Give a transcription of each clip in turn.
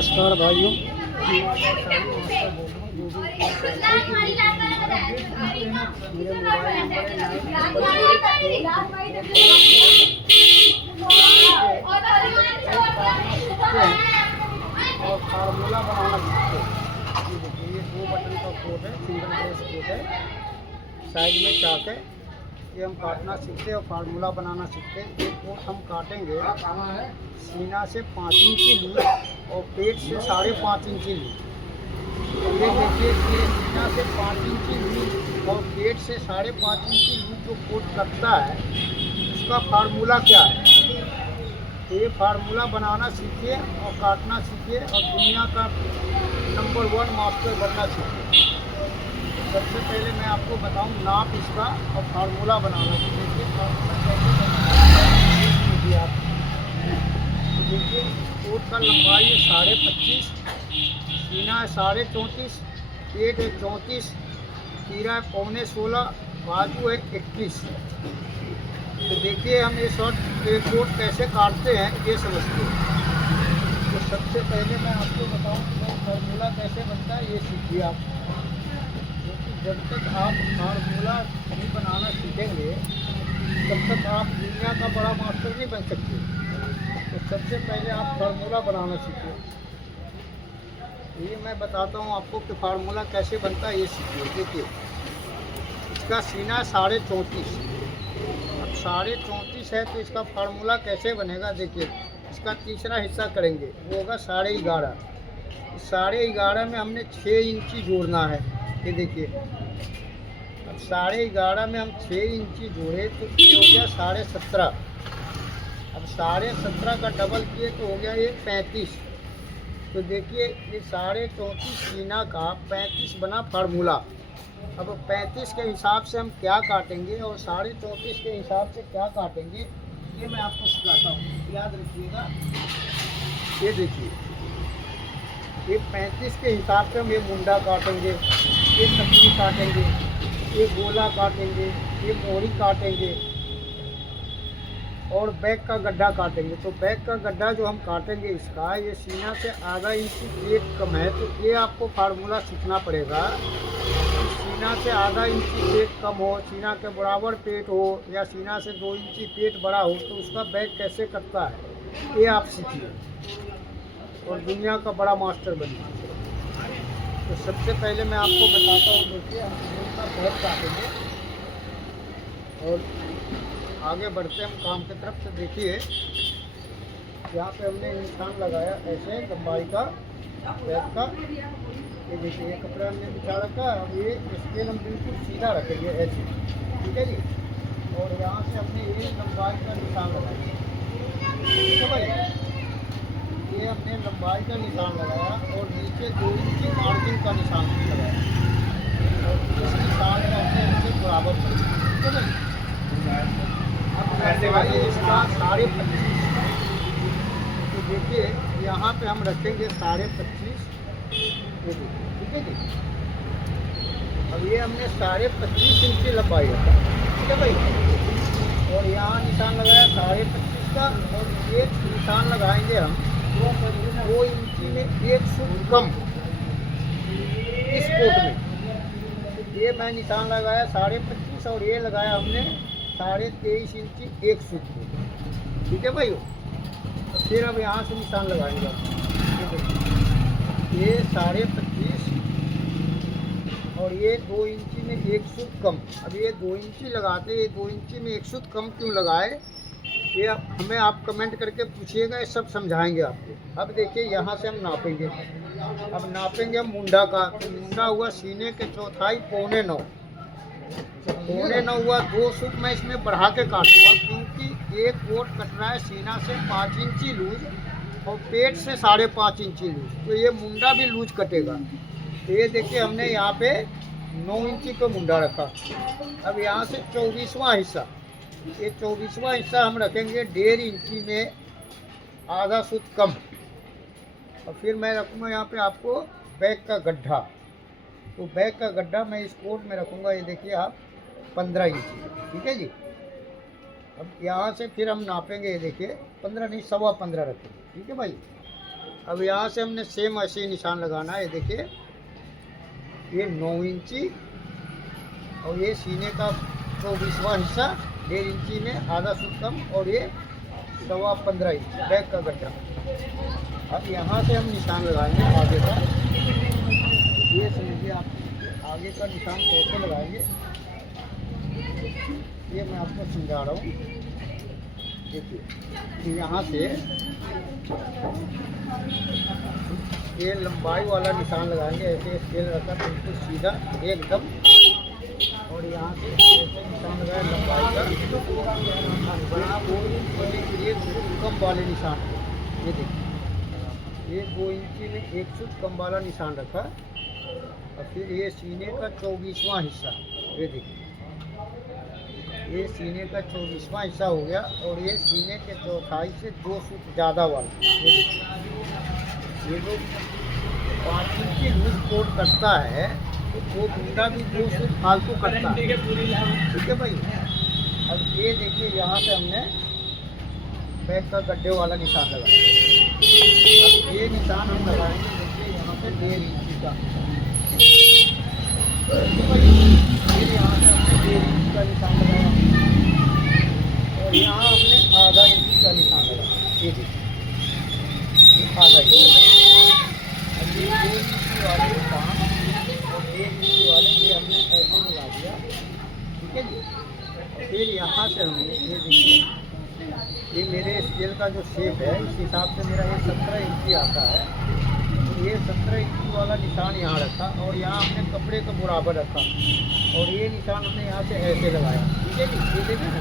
नमस्कार भाइयों। मेरे मोबाइल नंबर और फार्मूला बनाना सीखते हैं। ये देखिए, ये 2 बटन का कोड है, सिंगल प्रेस कोड है। साइड में चाक है, ये हम काटना सीखते हैं और फार्मूला बनाना सीखते हैं। ये कोड हम काटेंगे सीना से 5 इंची लूज और पेट से 5.5 इंची लूज। ये देखिए कि सीना से 5 इंची लूज और पेट से 5.5 इंची लूज जो कोड करता है, उसका फार्मूला क्या है। तो ये फार्मूला बनाना सीखिए और काटना सीखिए और दुनिया का नंबर 1 मास्टर बनना सीखिए। सबसे पहले मैं आपको बताऊं नाप इसका और फार्मूला बनाना। देखिए फार्मूला कैसे बनाना आप। तो देखिए कोट का लंबाई है 25.5, सीना है 34.5, पेट है 34, तीरा है 15.16, बाजू है 21। तो देखिए हम ये शॉर्ट कोट कैसे काटते हैं ये समझते हैं। तो सबसे पहले मैं आपको बताऊं कि फार्मूला कैसे बनता है, ये सीखिए आप। क्योंकि जब तक आप फार्मूला नहीं बनाना सीखेंगे तब तक आप दुनिया का बड़ा मास्टर नहीं बन सकते। तो सबसे पहले आप फार्मूला बनाना सीखिए। ये मैं बताता हूँ आपको कि फार्मूला कैसे बनता है, ये सीखिए। देखिए इसका सीना 34.5, अब 34.5 है तो इसका फार्मूला कैसे बनेगा। देखिए इसका तीसरा हिस्सा करेंगे, वो होगा 11.5। 11.5 में हमने 6 इंची जोड़ना है। ये देखिए अब 11.5 में हम 6 इंची जोड़े तो ये हो गया 17.5। अब 17.5 का डबल किए तो हो गया ये 35। तो देखिए ये 34.5 सीना का 35 बना फार्मूला। अब 35 के हिसाब से हम क्या काटेंगे और 34.5 के हिसाब से क्या काटेंगे, ये मैं आपको सिखाता हूँ, याद रखिएगा। ये देखिए ये 35 के हिसाब से हम ये मुंडा काटेंगे, ये तकली काटेंगे, ये गोला काटेंगे, ये मोहरी काटेंगे और बैक का गड्ढा काटेंगे। तो बैक का गड्ढा जो हम काटेंगे इसका, ये सीना से आधा इंची पेट कम है तो ये आपको फार्मूला सीखना पड़ेगा। सीना से आधा इंची पेट कम हो, सीना के बराबर पेट हो या सीना से 2 इंची पेट बड़ा हो तो उसका बैक कैसे कटता है, ये आप सीखिए और दुनिया का बड़ा मास्टर बनिए। तो सबसे पहले मैं आपको बताता हूँ। देखिए हम इसका बैक काटेंगे और आगे बढ़ते हम काम की तरफ। से देखिए यहाँ पे हमने निशान लगाया ऐसे लंबाई का बैक का। ये देखिए ये कपड़ा हमने बिछा रखा है। अब ये स्केल हम बिल्कुल सीधा रखेंगे ऐसे, ठीक है जी। और यहाँ से हमने ये लंबाई का निशान लगाया, ठीक है भाई। ये हमने लंबाई का निशान लगाया और नीचे 2 इंची मार्जिन का निशान लगाया और इस निशान का हमने ऐसे बराबर कर दिया, ठीक है भाई। अब लंबाई इसका 25.5। तो देखिए यहाँ पे हम रखेंगे 25.5, ये देखिए, ठीक है जी। अब ये हमने 25.5 इंची लंबाई रखा, ठीक है भाई। और यहाँ निशान लगाया 25.5 का और ये निशान लगाएंगे हम 2 इंची में 1 फुट कम इस कोट में। ये मैं निशान लगाया 25.5 और ये लगाया हमने 23.5 इंची 1 फुट में, ठीक है भाई। फिर अब यहाँ से निशान लगाएंगे ये 25.5 और ये 2 इंची में 1 फुट कम। अब ये 2 इंची लगाते, ये 2 इंची में 1 फुट कम क्यों लगाए, ये हमें आप कमेंट करके पूछिएगा, ये सब समझाएंगे आपको। अब देखिए यहाँ से हम नापेंगे। अब नापेंगे हम मुंडा का। तो मुंडा हुआ सीने के चौथाई 8.25। 8.25 हुआ, 2 फुट मैं इसमें बढ़ा के काटूंगा क्योंकि एक कोट कट रहा है सीना से 5 इंची लूज और पेट से 5.5 इंची लूज, तो ये मुंडा भी लूज कटेगा। तो ये देखिए हमने यहाँ पे 9 इंची का मुंडा रखा। अब यहाँ से 24वां हिस्सा, ये 24वां हिस्सा हम रखेंगे 1.5 इंची में आधा फुट कम। और फिर मैं रखूँगा यहाँ पे आपको बैक का गड्ढा। तो बैक का गड्ढा मैं इस कोट में रखूँगा, ये देखिए आप 15 इंची, ठीक है जी। अब यहाँ से फिर हम नापेंगे, ये देखिए 15 नहीं 15.25 रखेंगे, ठीक है भाई। अब यहाँ से हमने सेम ऐसे ही निशान लगाना है। देखिए ये 9 इंची और ये सीने का 24वां हिस्सा 1.5 इंची में आधा सूट कम और ये 15.25 इंच बैक का गड्ढा। अब यहाँ से हम निशान लगाएंगे आगे का। ये समझिए आप आगे का निशान कैसे लगाएंगे ये मैं आपको समझा रहा हूँ। देखिए यहाँ से ये लंबाई वाला निशान लगाएंगे, ऐसे स्केल रखा बिल्कुल सीधा एकदम, और यहाँ से ऐसे निशान लगाए लंबाई का एक कम वाले निशान। ये देखिए ये 2 इंची में 1 सूट कम वाला निशान रखा, और फिर ये सीने का 24वां हिस्सा। ये देखिए ये सीने का 24वां हिस्सा हो गया, और ये सीने के चौथाई से 2 सूट ज़्यादा वाला। ये जो 5 इंची लूज कोट करता है वो बूटा भी 2 सूट फालतू करता है, ठीक है भाई। अब ये देखिए यहाँ से हमने बैक का गड्ढे वाला निशान लगाया। अब ये निशान हम लगाएंगे देखिए यहाँ से 1.5 इंची का, फिर यहाँ से हमने 1.5 इंची का निशान लगाया, और यहाँ हमने आधा इंची का निशान लगाया। ये देखिए आधा इंची। अब ये 1 इंची वाले निशान और 1 इंची वाले ये हमने ऐसे लगा दिया, ठीक है जी। फिर यहाँ से हमने ये देखिए ये मेरे स्केल का जो शेप है इस हिसाब से मेरा ये 17 इंची आता है, तो ये 17 इंची वाला निशान यहाँ रखा, और यहाँ हमने कपड़े का बराबर रखा, और ये निशान हमने यहाँ से ऐसे लगाया, ठीक है जी। ये देखिए ना,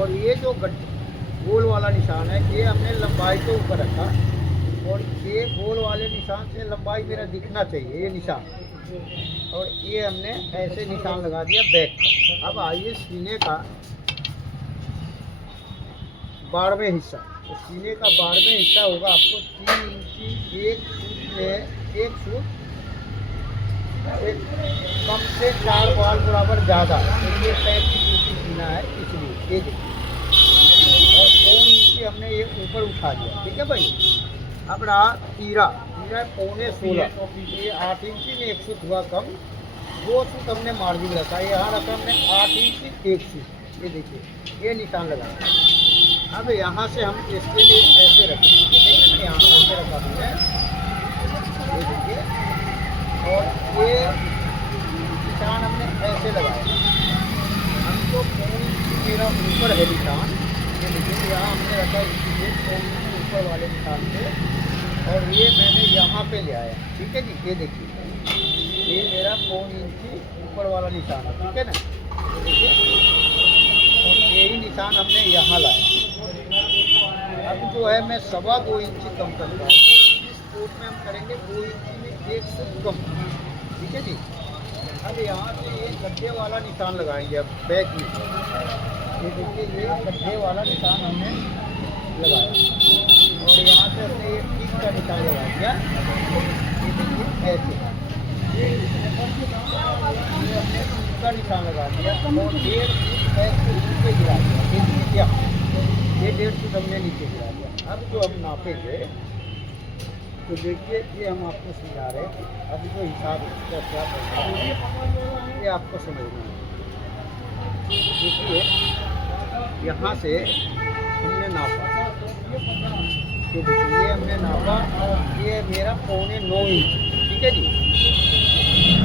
और ये जो गोल वाला निशान है ये हमने लंबाई के ऊपर रखा, और ये गोल वाले निशान से लंबाई मेरा दिखना चाहिए ये निशान, और ये हमने ऐसे निशान लगा दिया बैक का। अब आइए सीने का 12वें हिस्सा। तो सीने का 12वें हिस्सा होगा आपको 3 इंची 1 सूट में 1 सूट कम से 4 बाल बराबर ज़्यादा, तो ये पैर की टूटी सीना है इसलिए। ये देखिए और 2 इंची हमने ये ऊपर उठा दिया, ठीक है भाई। अब रहा तीरा 15.16, ये 8 इंची में 1 सूट हुआ कम, 2 सूट हमने मार्जिन रखा, यहाँ रखा हमने 8 इंची 1 सूट। ये देखिए ये निशान लगाया। अब यहाँ से हम इसके लिए ऐसे रखेंगे, देखिए यहाँ ऐसे रखा हमने, ये देखिए, और ये निशान हमने ऐसे लगाया। हमको 4 इंची मेरा ऊपर है निशान, ये देखिए यहाँ हमने रखा इसलिए 4 इंची ऊपर वाले निशान पे, और ये मैंने यहाँ पे ले आया, ठीक है जी। ये देखिए ये मेरा 4 इंची ऊपर वाला निशान है, ठीक है ना। ये देखिए और यही निशान हमने यहाँ लाया। अब जो है मैं 2.25 इंची कम करता हूँ, इस कोट में हम करेंगे 2 इंची में 1 सूट कम, ठीक है जी। अब यहाँ से ये गड्ढे वाला निशान लगाएंगे अब बैक में। ये देखिए ये गड्ढे वाला निशान हमने लगाया, और यहाँ से हमने ये टिक का निशान लगा दिया। ये देखिए ऐसे ये हमने टिक का निशान लगा दिया, और 1.5 फुट बैक को नीचे गिरा दिया। ये देखिए क्या ये 1.5 फुट हमने नीचे गिरा दिया। अब जो हम नापेंगे तो देखिए ये हम आपको समझा रहे हैं। अब जो हिसाब इसका क्या करना है ये आपको समझना है। देखिए यहाँ से हमने नापा, तो देखिए ये हमने नापा, और ये मेरा 9.25 इंच, ठीक है जी।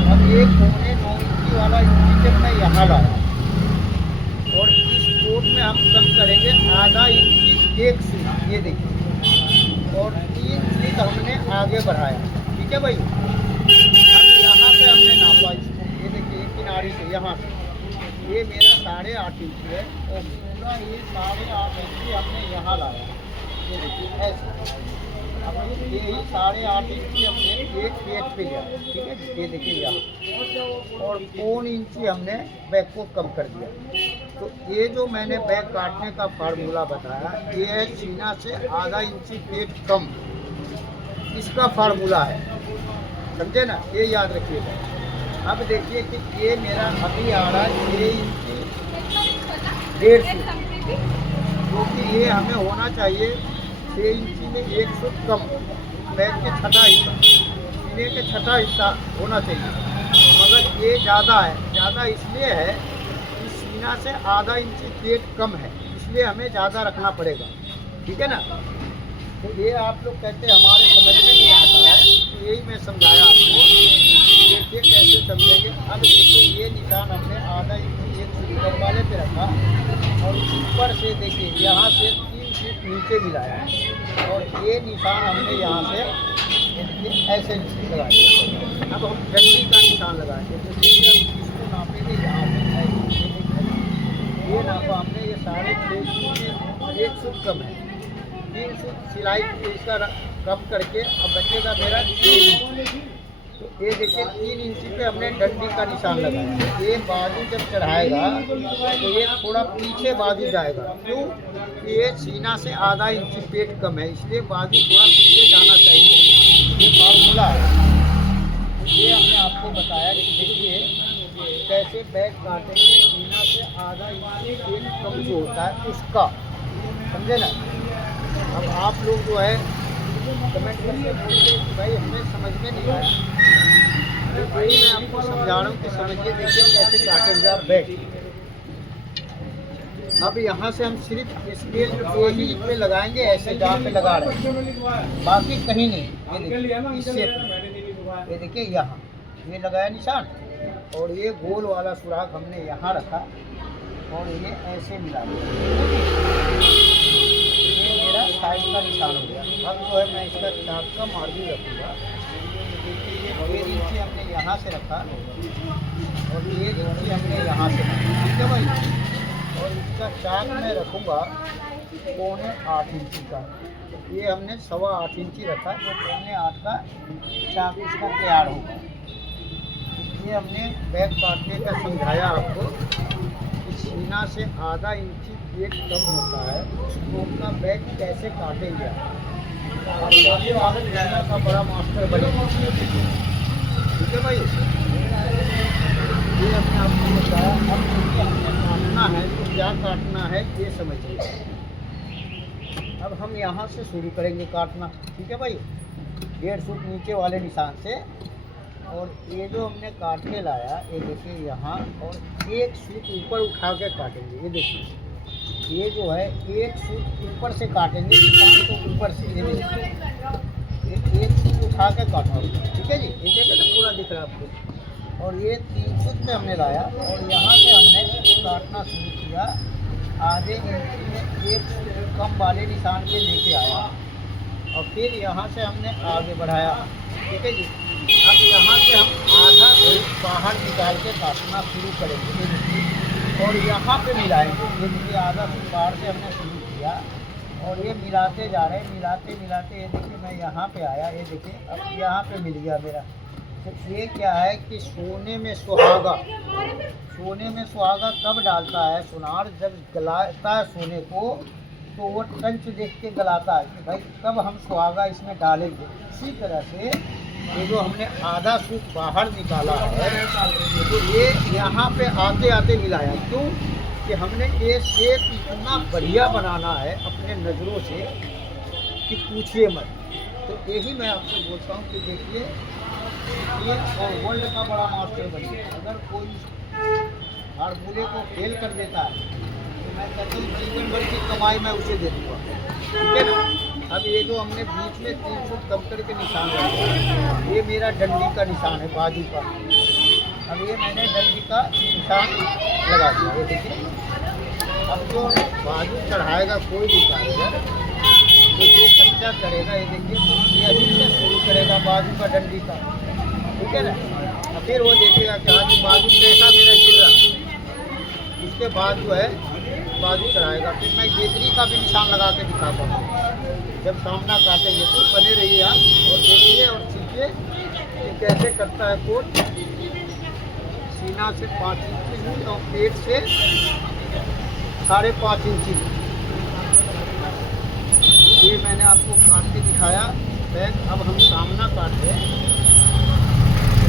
अब ये 9.25 इंची वाला इंची मैं यहाँ लाया, और इस कोट में हम कम करेंगे आधा इंची 1 सूट। ये देखिए और 3 फीट हमने आगे बढ़ाया, ठीक है भाई। अब यहाँ पे हमने नापा इसको, ये देखिए किनारी से यहाँ से ये मेरा 8.5 इंच है, और पूरा ये 8.5 इंच हमने यहाँ लाया। ये देखिए ऐसे, अब यही 8.5 इंच हमने एक पेट पे लिया, ठीक है। ये देखिए यहाँ, और 1 इंची हमने बैक को कम कर दिया। तो ये जो मैंने बैक काटने का फार्मूला बताया ये है सीना से आधा इंची पेट कम, इसका फार्मूला है, समझे ना, ये याद रखिएगा। अब देखिए कि ये मेरा अभी आ रहा है 6 इंची 1.5 फुट, क्योंकि ये हमें होना चाहिए 6 इंची में 1 फुट कम, बैग के छठा हिस्सा, सीने के छठा हिस्सा होना चाहिए, मगर ये ज़्यादा है। ज़्यादा इसलिए है कि सीना से आधा इंच पेट कम है, इसलिए हमें ज़्यादा रखना पड़ेगा, ठीक है ना। तो ये आप लोग कहते हैं हमारे समझ में नहीं आता है, तो यही मैं समझाया आपको। देखिए कैसे समझेंगे। अब देखिए ये निशान हमने आधा इंच एक सूट वाले पे रखा और ऊपर से देखिए यहाँ से 3 फीट नीचे मिलाया है और ये निशान हमने यहाँ से ऐसे लगा दिया। अब हम डंडी का निशान लगाएंगे, तो देखिए हम इसको नापेंगे यहाँ से ये नापा हमने, ये 6.5 1 फुट कम है, 3 फुट सिलाई इसका कम करके अब बचेगा मेरा 6 इंच। तो ये देखिए 3 इंची पे हमने डंडी का निशान लगाया। ये बाजू जब चढ़ाएगा तो ये थोड़ा पीछे बाजू जाएगा, क्यों? ये सीना से आधा इंची पेट कम है, इसलिए बाजू थोड़ा पीछे जाना चाहिए। ये फार्मूला है, तो ये हमने आपको बताया कि देखिए कैसे बैग काटेंगे सीना से आधा इंची पेट कम जो होता है उसका, समझे ना। अब आप लोग जो है कमेंट करके बोलिए कि भाई हमें समझ में नहीं आया, तो वही मैं आपको समझा रहा हूँ कि समझिए। देखिए कैसे काटेंगे आप बैग। अब यहाँ से हम सिर्फ स्केल यही पे लगाएंगे, ऐसे जहाँ पे लगा रहे हैं, बाकी कहीं नहीं। ये देखिए यहाँ ये लगाया निशान और ये गोल वाला सुराख हमने यहाँ रखा और ये ऐसे मिला दिया। साइड का निशान हो गया। अब जो है मैं इसका चाक का मार्जिन रखूँगा। देखिए ये 1 इंची हमने यहाँ से रखा और 1 इंची हमने यहाँ से रखा, ठीक है भाई। और इसका चाक मैं रखूँगा 7.25 इंची का, तो ये हमने 8.25 इंची रखा, जो 7.25 का चाक इसका तैयार होगा। ये हमने बैग काटने का समझाया आपको कि सीना से आधा इंची पेट कम होता है, तो उनका बैग कैसे काटेंगे आप कैसे आप सीना का बड़ा मास्टर बनेंगे, ठीक है भाई। ये हमने आपको बताया। अब देखिए हमें काटना है तो क्या काटना है ये समझिए। अब हम यहाँ से शुरू करेंगे काटना, ठीक है भाई, 1.5 फुट नीचे वाले निशान से। और ये जो हमने काट के लाया ये देखिए यहाँ, और 1 फुट ऊपर उठा के काटेंगे। ये देखिए ये जो है 1 फुट ऊपर से काटेंगे, निशान को ऊपर से ये 1 फुट उठा के काटा, ठीक है जी। ये देखिए ना पूरा दिख रहा है आपको। और ये 3 फुट पे हमने लाया और यहाँ से हमने काटना शुरू किया। आधे इंच में 1 फुट कम वाले निशान पे लेके आया और फिर यहाँ से हमने आगे बढ़ाया, ठीक है जी। अब यहाँ से हम आधा इंच बाहर निकाल के काटना शुरू करेंगे और यहाँ पे मिलाएंगे। ये देखिए आधा फुट बाहर से हमने शुरू किया और ये मिलाते जा रहे हैं, मिलाते मिलाते ये देखिए मैं यहाँ पे आया। ये देखिए अब यहाँ पे मिल गया मेरा। तो ये क्या है कि सोने में सुहागा, सोने में सुहागा कब डालता है सुनार? जब गलाता है सोने को तो वो टंच देख के गलाता है कि भाई कब हम सुहागा इसमें डालेंगे। इसी तरह से ये जो हमने आधा फुट बाहर निकाला है तो ये यहाँ पे आते आते मिलाया, क्यों कि हमने ये शेप इतना बढ़िया बनाना है अपने नज़रों से कि पूछिए मत। तो यही मैं आपसे बोलता हूँ कि देखिए ये और वर्ल्ड का बड़ा मास्टर बनिए। अगर कोई फार्मूले को फेल कर देता है तो मैं कहता हूँ जीवन भर की कमाई मैं उसे दे दूँगा, ठीक है ना। अब ये जो हमने बीच में 3 फुट कम करके निशान लगाया, ये मेरा डंडी का निशान है बाजू का। अब ये मैंने डंडी का निशान लगा दिया। ये देखिए अब जो बाजू चढ़ाएगा कोई भी कारीगर तो जो कच्चा करेगा, ये देखिए ये अभी से शुरू करेगा बाजू का डंडी का, ठीक है ना। फिर वो देखेगा कि हाँ जी बाजू कैसा मेरा गिर रहा, उसके बाद जो है बाजू चढ़ाएगा। फिर मैं गेदरी का भी निशान लगा के दिखाता हूँ जब सामना काटेंगे। तो बने रहिए आप और देखिए और सीखिए कि कैसे करता है कोट। सीना से 5 इंची और पेट से 5.5 इंची। ये मैंने आपको काट के दिखाया बैग। अब हम सामना काट रहे हैं,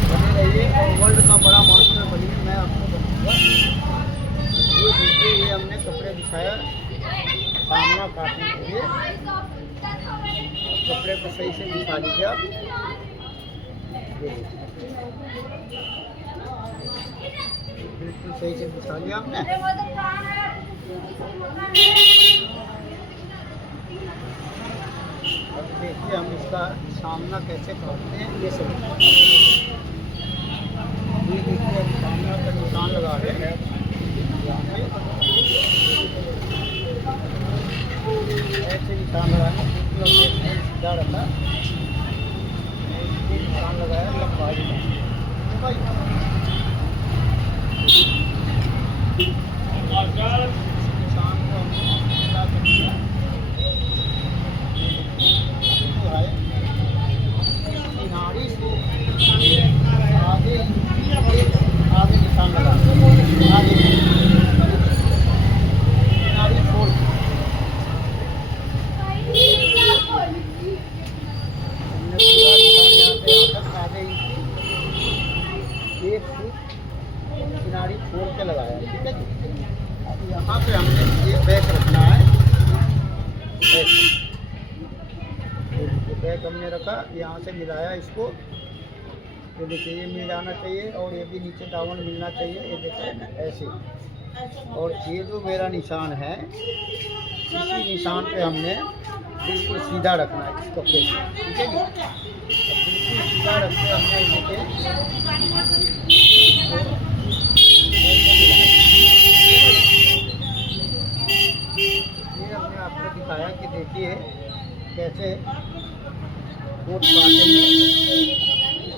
बने रहिए और वर्ल्ड का बड़ा मास्टर बनिए, मैं आपको बताऊँगा। ये देखिए ये हमने कपड़े दिखाया सामना काटने के लिए। कपड़े को सही से बिछा लीजिए आप। बिल्कुल सही से बिछा लिया आपने। अब देखिए हम इसका सामना कैसे काटते हैं, ये सब। ये देखिए हम सामना का निशान लगा रहे हैं यहाँ पे, ऐसे निशान लगाना, बिल्कुल हमने सीधा रखा, निशान लगाया लंबाई का। निशान को हमने मिला कर दिया। किनारी से आगे आगे निशान लगा, आगे किनारी छोड़ हमने पूरा निशान यहाँ पे आकर आगे एक फुट किनारी छोड़ के लगाया, ठीक है जी। अब यहाँ पे हमने ये बैक रखना है, बैक हमने रखा, यहाँ से मिलाया इसको, तो देखिए ये मिल जाना चाहिए और ये भी नीचे दामन मिलना चाहिए, ये देखिए ऐसे। और ये जो मेरा निशान है, इसी निशान पे हमने बिल्कुल सीधा रखना है इस कपड़े को, ठीक है जी। बिल्कुल सीधा रखते हमने देखिए, ये हमने आपको दिखाया कि देखिए कैसे कोट काटेंगे,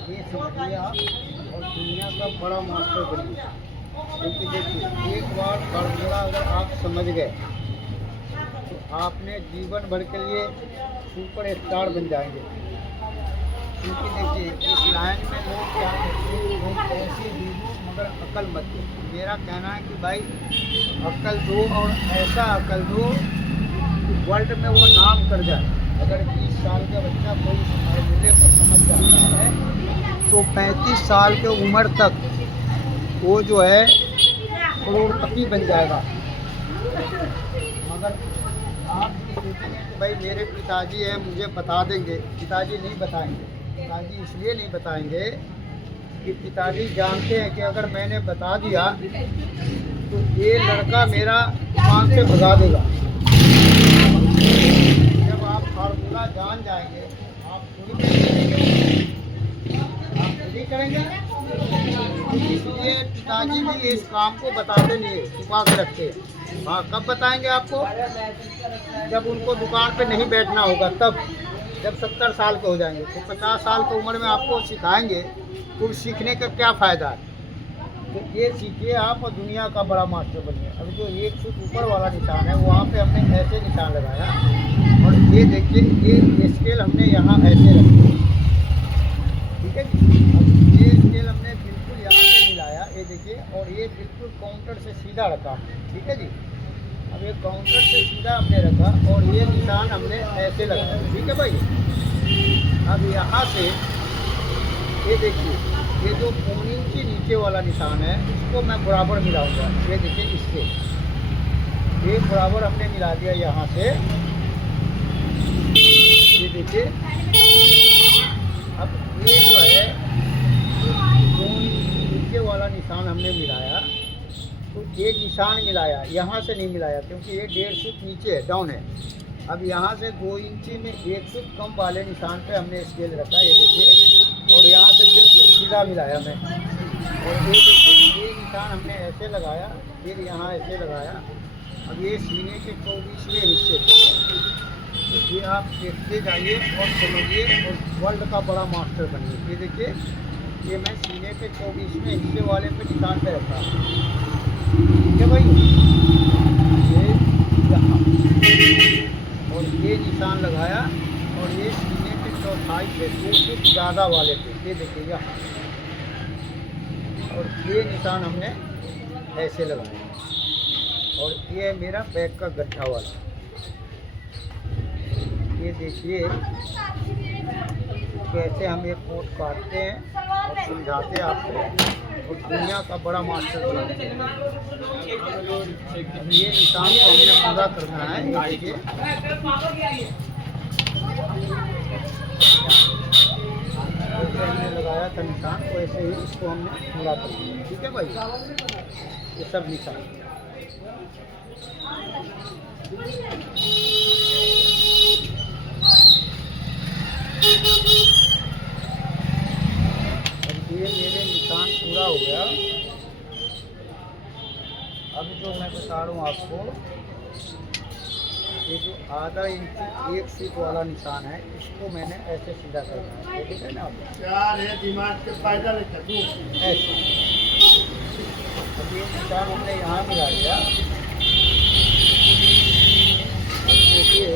ये समझिए आप, और दुनिया का बड़ा मास्टर बनिए। क्योंकि देखिए एक बार फार्मूला अगर आप समझ गए तो आपने जीवन भर के लिए सुपर स्टार बन जाएंगे। क्योंकि देखिए इस लाइन में लोग क्या कहते हैं, लोग ऐसे दीजिए मगर अकल मत दो। मेरा कहना है कि भाई अकल दो, और ऐसा अकल दो कि वर्ल्ड में वो नाम कर जाए। अगर 20 साल का बच्चा कोई फार्मूले को समझ जाता है तो 35 साल के उम्र तक वो जो है करोड़पति बन जाएगा। मगर आप सोचेंगे कि भाई मेरे पिताजी हैं मुझे बता देंगे, पिताजी नहीं बताएंगे। पिताजी इसलिए नहीं बताएंगे कि पिताजी जानते हैं कि अगर मैंने बता दिया तो ये लड़का मेरा दुकान से भगा देगा। जब आप फार्मूला जान जाएंगे आप खुद ही करेंगे। इसलिए पिताजी भी इस काम को बताते नहीं है, छुपा के रखते हैं। हाँ, कब बताएंगे आपको? जब उनको दुकान पे नहीं बैठना होगा तब। जब 70 साल के हो जाएंगे तो 50 साल की उम्र में आपको सिखाएंगे, तो सीखने का क्या फ़ायदा है। तो ये सीखिए आप और दुनिया का बड़ा मास्टर बनिए। अब जो 1 फुट ऊपर वाला निशान है वहाँ पे हमने ऐसे निशान लगाया, और ये देखिए ये स्केल हमने यहाँ ऐसे रखी, ठीक है जी। अब ये स्केल हमने बिल्कुल यहाँ पे मिलाया, ये देखिए, और ये बिल्कुल काउंटर से सीधा रखा, ठीक है जी। अब ये काउंटर से सीधा हमने रखा और ये निशान हमने ऐसे लगाया, ठीक है भाई। अब यहाँ से ये देखिए ये जो 1 इंच नीचे वाला निशान है इसको मैं बराबर मिलाऊंगा। ये देखिए इससे ये बराबर हमने मिला दिया यहाँ से, ये देखिए। अब ये जो है 2 इंच नीचे वाला निशान हमने मिलाया, तो एक निशान मिलाया, यहाँ से नहीं मिलाया क्योंकि ये 1.5 फुट नीचे है, डाउन है। अब यहाँ से 2 इंची में 1 फुट कम वाले निशान पे हमने स्केल रखा, ये देखिए, और यहाँ से बिल्कुल सीधा मिलाया मैं। और ये देखिए ये निशान हमने ऐसे लगाया, फिर यहाँ ऐसे लगाया। अब ये सीने के 24वें हिस्से, ये आप देखते जाइए और समझिए और वर्ल्ड का बड़ा मास्टर बनिए। ये देखिए ये मैं सीने के 24वें हिस्से वाले पे निशान पे रखा, ठीक है भाई। ये यहाँ और ये निशान लगाया, और ये सीने के चौथाई पे 2 फुट ज़्यादा वाले पे, ये देखिए यहाँ, और ये निशान हमने ऐसे लगाया। और ये है मेरा बैक का गड्ढा वाला, ये देखिए कैसे हम एक कोट काटते हैं और समझाते हैं आपको, और दुनिया का बड़ा मास्टर बनाते हैं। ये निशान को हमने पूरा करना है, ये देखिए जैसे हमने लगाया था निशान वैसे ही इसको हमने पूरा कर दिया। ठीक है भाई, ये सब निशान। अब ये मेरे निशान पूरा हो गया। अब जो मैं बता रहा हूँ आपको, ये जो आधा इंच एक सीट वाला निशान है इसको मैंने ऐसे सीधा करना है, ठीक है ना। यार ये दिमाग के फायदा लेकर तू ऐसे अब ये निशान हमने यहाँ मिला दिया। अब देखिए ये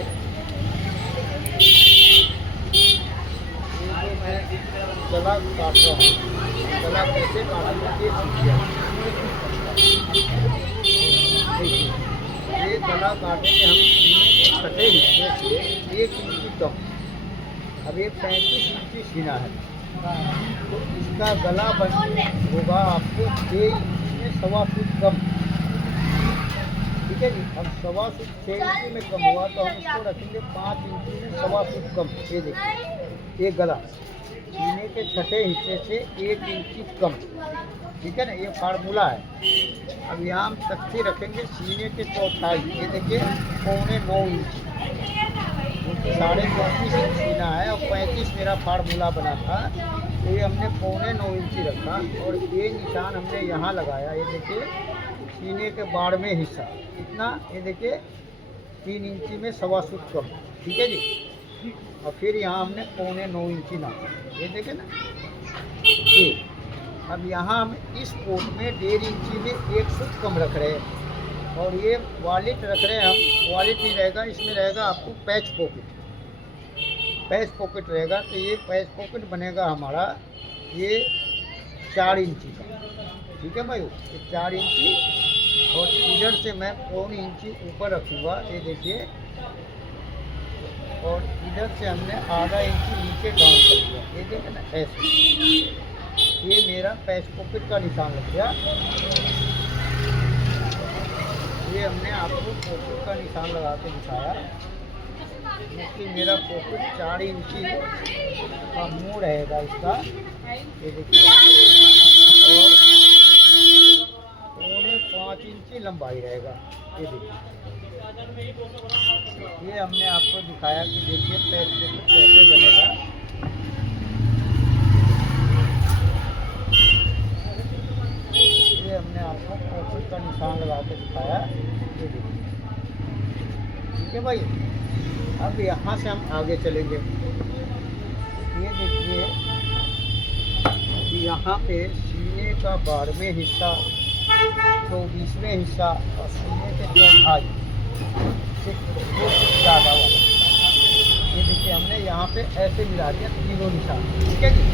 जो मैं गला काट रहा हूँ, गला कैसे काटूँगा ये सीखिए। देखिए ये गला काटेंगे हम सीने के छठे हिस्से से 1 इंची कम। अब ये 35 इंची सीना है, तो इसका गला बन होगा आपको 6 इंची में 1.25 फुट कम। ठीक है जी। अब 1.25 फुट 6 इंची में कम हुआ तो हम इसको रखेंगे 5 इंची में 1.25 फुट कम। ये देखिए ये गला सीने के छठे हिस्से से 1 इंची कम। ठीक है ना, ये फार्मूला है। अब यहाँ हम तख्ती रखेंगे सीने के चौथाई, ये देखिए 9.25 इंच, 34.5 इंच सीना है और 35 मेरा फार्मूला बना था, तो ये हमने 9.25 इंची रखा। और ये निशान हमने यहाँ लगाया, ये देखिए सीने के बाड़ में हिस्सा इतना, ये देखिए 3 इंची में 1.25 फुट कम। ठीक है जी। और फिर यहाँ हमने 9.25 इंची नापा, ये देखिए ना ये। अब यहाँ हम इस कोट में 1.5 इंची में 1 फुट कम रख रहे हैं। और ये वॉलेट रख रहे हैं हम, वॉलेट नहीं रहेगा, इसमें रहेगा आपको पैच पॉकेट। पैच पॉकेट रहेगा, तो ये पैच पॉकेट बनेगा हमारा ये 4 इंची का। ठीक है भाई, ये 4 इंची। और इधर से मैं 1.25 इंची ऊपर रखूँगा, ये देखिए। और इधर से हमने आधा इंची नीचे डाउन कर दिया, ये देखिए ना ऐसे। ये मेरा पैच पॉकेट का निशान लग गया। ये हमने आपको पॉकेट का निशान लगा के दिखाया, क्योंकि मेरा पॉकेट 4 इंची का मुँह रहेगा इसका, ये देखिए। और 5.25 इंची लंबाई रहेगा, ये देखिए। ये हमने आपको दिखाया कि देखिए पैच पॉकेट कैसे बनेगा। हमने आपको पॉकेट का निशान लगा के दिखाया, ये देखिए। ठीक है भाई, अब यहाँ से हम आगे चलेंगे। ये देखिए कि यहाँ पे सीने का 12वें हिस्सा, 24वें हिस्सा और सीने के चौथाई से 2 फुट ज़्यादा वाला, ये देखिए हमने यहाँ पे ऐसे मिला दिया तीनों निशान। ठीक है जी।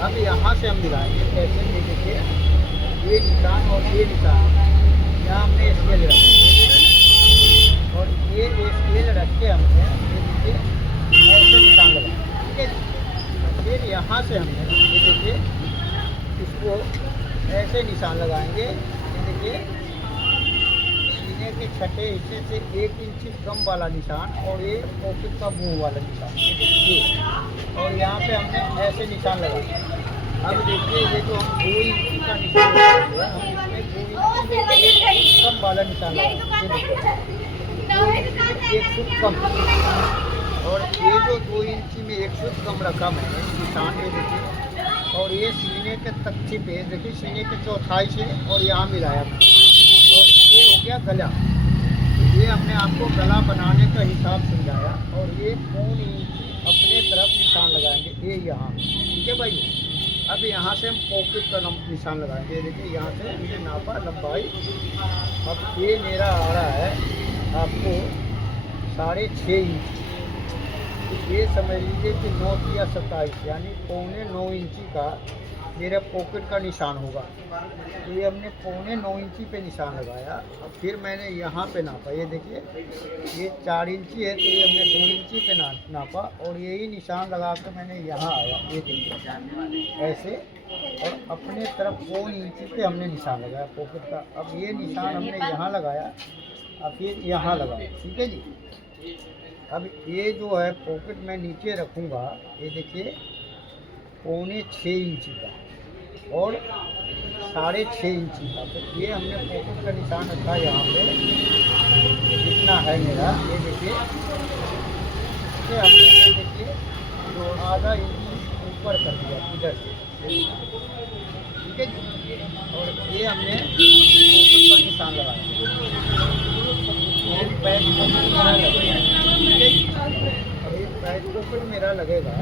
अब यहाँ से हम मिलाएंगे कैसे, ये देखिए ये निशान और ये निशान, यहाँ हमने स्केल रखा और ये स्केल रख के हमने ये देखिए ऐसे निशान लगाया। ठीक है जी। फिर यहाँ से हमने ये देखिए इसको ऐसे निशान लगाएंगे, ये देखिए सीने के छठे हिस्से से 1 इंची कम वाला निशान और ये पॉकेट का मुंह वाला निशान, ये देखिए। और यहाँ पे हमने ऐसे निशान लगाया। अब देखिए ये जो हम 2 इंची का निशान लगाएंगे, हम इसमें 2 इंची में कम वाला निशान लगाएंगे, 1 फुट कम। और ये जो 2 इंची में 1 फुट कम रखा मैंने निशान, ये देखिए। और ये सीने के तख्ती पे देखिए सीने के चौथाई से और यहाँ मिलाया। और ये हो गया गला, तो ये हमने आपको गला बनाने का हिसाब समझाया। और ये 1 इंची अपने तरफ निशान लगाएंगे, ये यहाँ। ठीक है भाई। अब यहाँ से हम पॉकेट का निशान लगाएंगे, देखिए यहाँ से हमने नापा लंबाई। अब ये मेरा आ रहा है आपको 6.5 इंच, तो ये समझ लीजिए कि 9 या 27 यानी 9.25 इंची का मेरा पॉकेट का निशान होगा। तो ये हमने 9.25 इंची पे निशान लगाया। और फिर मैंने यहाँ पे नापा, ये देखिए ये 4 इंची है, तो ये हमने 2 इंची पे नापा और यही निशान लगा कर मैंने यहाँ आया, ये देखिए ऐसे। और अपने तरफ 2 इंची पे हमने निशान लगाया पॉकेट का। अब ये निशान हमने यहाँ लगाया और फिर यहाँ लगाया। ठीक है जी। अब ये जो है पॉकेट मैं नीचे रखूँगा, ये देखिए 6.25 इंची का और 6.5 इंची का। तो ये हमने पॉकेट का निशान रखा यहाँ पे, जितना है मेरा, ये देखिए ये हमने, ये देखिए जो आधा इंची ऊपर कर दिया इधर से, ठीक है जी। और ये हमने पॉकेट का निशान लगाया, ये बैक पॉकेट मेरा लगेगा, ठीक है जी। और ये बैक पॉकेट मेरा लगेगा,